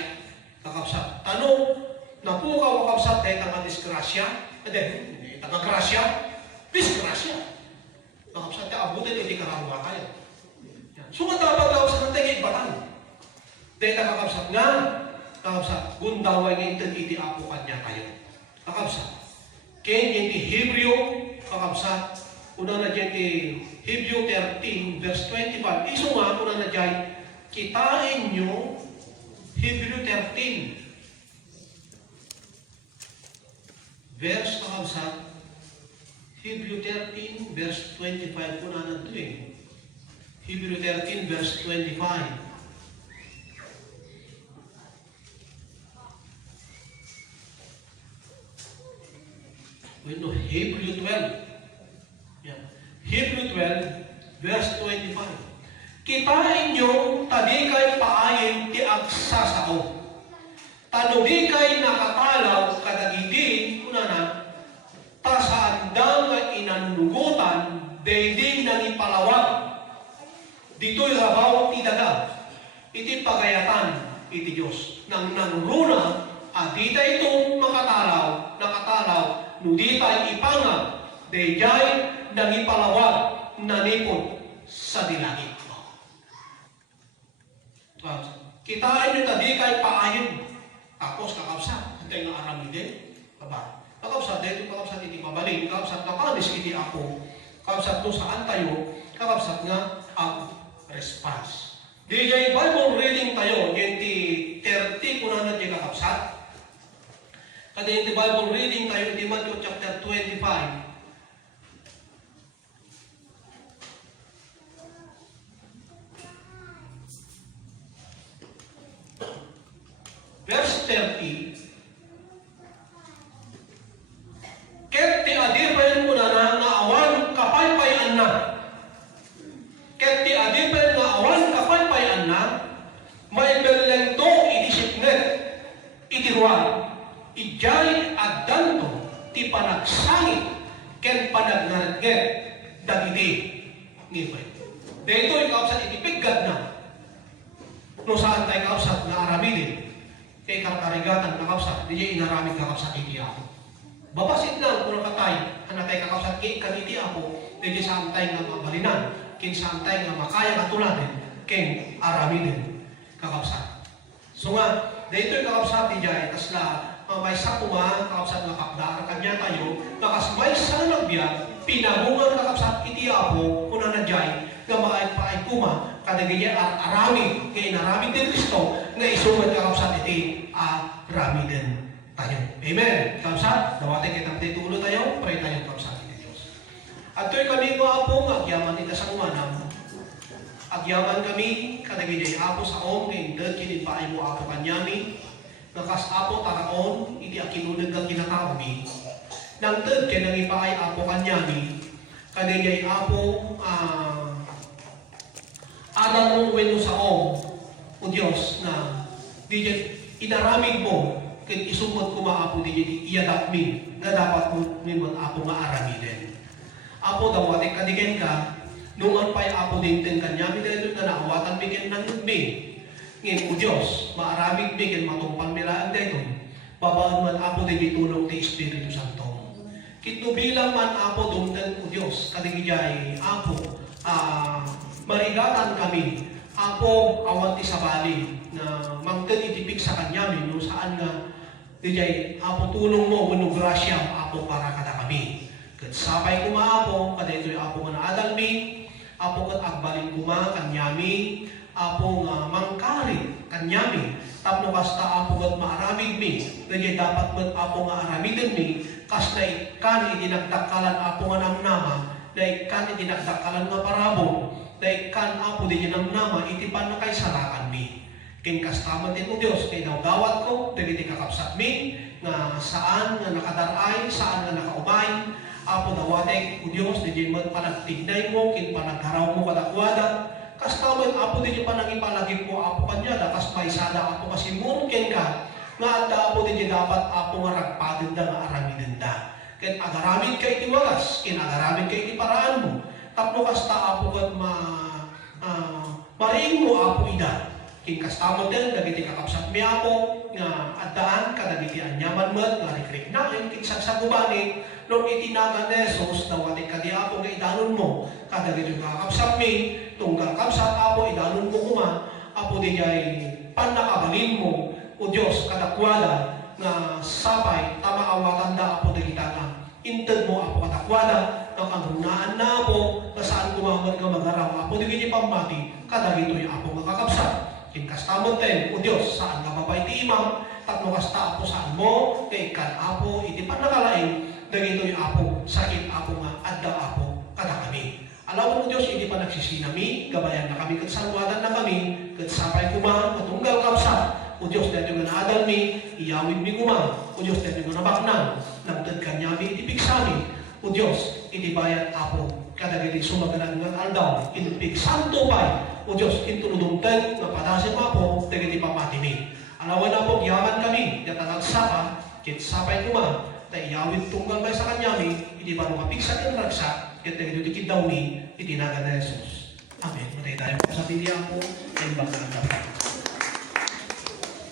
Kakapsat. Tanong, napukaw kakapsat, dahil nga disgrasya. Hindi, nga grasya, disgrasya. Kakapsat, abutin, hindi karangwa kayo. So nga dapat kakapsat, nantay ibatan. Dahil nakakapsat nga, kakapsat, gundaway nga iti-apo kanya kayo. Kakapsat. Ken iti Hebreo, kakapsat, una na dyan ti Hebreo 13, verse 25. Iso nga, una na dyan, kitain nyo, Hebreo 13. Verse, kakapsat, Hebreo 13, verse 25, una na ito eh. Hebreo 13, verse 25. Bueno, Hebrew 12. Yeah. Hebrew 12, verse 25. Kitain nyo, tadi kay paayin ti agsasao. Tanudi kay nakatalaw kadagidi, kunanan, ta sa andang inanugutan, dayding nang ipalawag. Dito'y rabaw ti daga, iti pagayatan, iti Diyos. Nang nangruna, adita itong nakatalaw, nudita ipangag, dayjay nang ipalawag, nanipod sa dilangit. Kitain nyo tadi kay paayon. Tapos kakapsat, hintay nga arami din. Kakapsat din, kakapsat iti mabaling, kakapsat kapanis iti ako. Kakapsat to saan tayo, kakapsat nga ang response. Di jay Bible reading tayo, yung 30 kuna na di kakapsat. Kada yung Bible reading tayo, di Matthew chapter 25. Verse 30. Ket ti adipen kuna na nga awan kapaypayan na. Ket ti adipen nga awan kapaypayan na, maibelento iti sipnet, iti ruwan, ijay addanto ti panagsangit, ken panagnarget, dagiti ngipay. Dito ikawsat iti piggad na, no saan tayo kawsat na aramidin, kay karkarigatan na kawsat, di inaramid na kawsat iti ako. Babasit lang kung nakatay, hanatay kakawsat kaniti ako, di saan tayo nga mabalinan, kin saan tayo nga makaya katulanin, ken aramidin kakawsat. So nga, dito yung kakawsat di jay, kasla, may sa kuma, kakapsat nga kapdaan kanya tayo, nakasmay sa nagbiyak, pinagungan kakapsat iti ako, kuna na jay, nga maay paay kuma, kadagaya arami, kaya narami din Kristo, nga isumad kakapsat iti arami din tayo. Amen. Kakapsat, dawatin kitang titulo tayo, pray tayo kakapsat iti Diyos. At to'y kami mga apo, agyaman ita sa umanam, agyaman kami, kadagaya apo sa om, ngayon, kinipaay mo apo kanyami, nakas apo taraon, iti akinunag ng kinatawmi. Nang tad kaya nang ipaay apo kanyami, kadayay apo, alam mong weno sa o Diyos, na di dyan inaramid mo, kaya isumot ko maapo di dyan iyadak mi, na dapat mo naman apo nga aramidin. Apo daw, ating kadigan ka, nung pa'y apo din kanyami, dahil na naawatan bigyan ng nagmi. Ngayon po Diyos, maaramig bigyan matumpang milaan dito. Babaan man apo din itulong ti Espiritu Santo. Kitnubilang man apo dumdan po Diyos, kadigijay apo, marigatan kami, apo awan ti sabali, na manggan itipik sa kanyami, no saan nga, dijay apo tulong mo, wano grasya, apo para kada kami. Kat sapay kuma apo, kada ito'y apo nga naadalmi, apo kat agbalin kuma, kanyami, apo nga mangkari, kanyami, tapno kasta apo gat maaramid mi, kaya dapat mat apo nga aramidin mi, kasta ikan idinagdakalan apo nga namnama, na ikan idinagdakalan nga parabo, na ikan apo din yung namnama, itipan na kay salakan mi. Kin kastaman din mo Diyos, kay dawat ko, dagiti kakapsat mi, nga saan nga nakadaray, saan nga nakaumay, apo dawatek o Diyos, di mat panagtignay mo, kin panagharaw mo kadakwada, kas naman apo din yung panagipalagi po apo kanya da kas may sada apo kasi murken ka nga adda apo din yung dapat apo nga ragpadin da nga aramidin da. Ken agaramid kay ti wagas, ken agaramid kay ti paraan mo. Tapno kas ta apo kat maring mo apo ida. Ken kas tamo din dagiti kakapsat mi apo nga addaan kadagiti anyaman met nga rikrik na ken sagsagubani no itinagan ni Jesus na wati kadi apo nga idanon mo kadagiti kakapsat mi tunggal kapsat apo idanon mo kuma apo di jay panakabalin mo o Dios kadakwada nga sapay tamaawatan da apo dagita nga inted mo apo kadakwada nga kangunaan na apo nga saan kumamad nga magaraw apo digiti pamati kadagitoy apo nga kakapsat. Kinkas tamon ten, o Diyos, saan nga babay ti imam, tapno kasta apo saan mo, kay kan apo, iti panakalain, dagito'y apo, sakit apo nga, adda apo, kada kami. Alam mo Diyos, hindi pa nagsisinami, gabayan na kami, kat salwadan na kami, kat sapay kumahan, katunggal kapsa, o Diyos, dahil yung naadal mi, iyawin mi kumang, o Diyos, dahil yung nabaknang, nagtad kanyami, itipig sa amin, o Diyos, iti bayat apo, kadagiti sumagalan ng aldaw, itipig santo pay, o Diyos, intuludumtad, nga padasin mo po, dagiti pamatimi. Alawan na po, yaman kami, yatanag sapa, kit sapay kuma, na iyawit tunggal bay sa kanyami, hindi pa lumapigsa ng ragsa, kit dagiti kiddaw ni, itinagan na Jesus. Amen. Matay tayo sa pilihan po, ay bang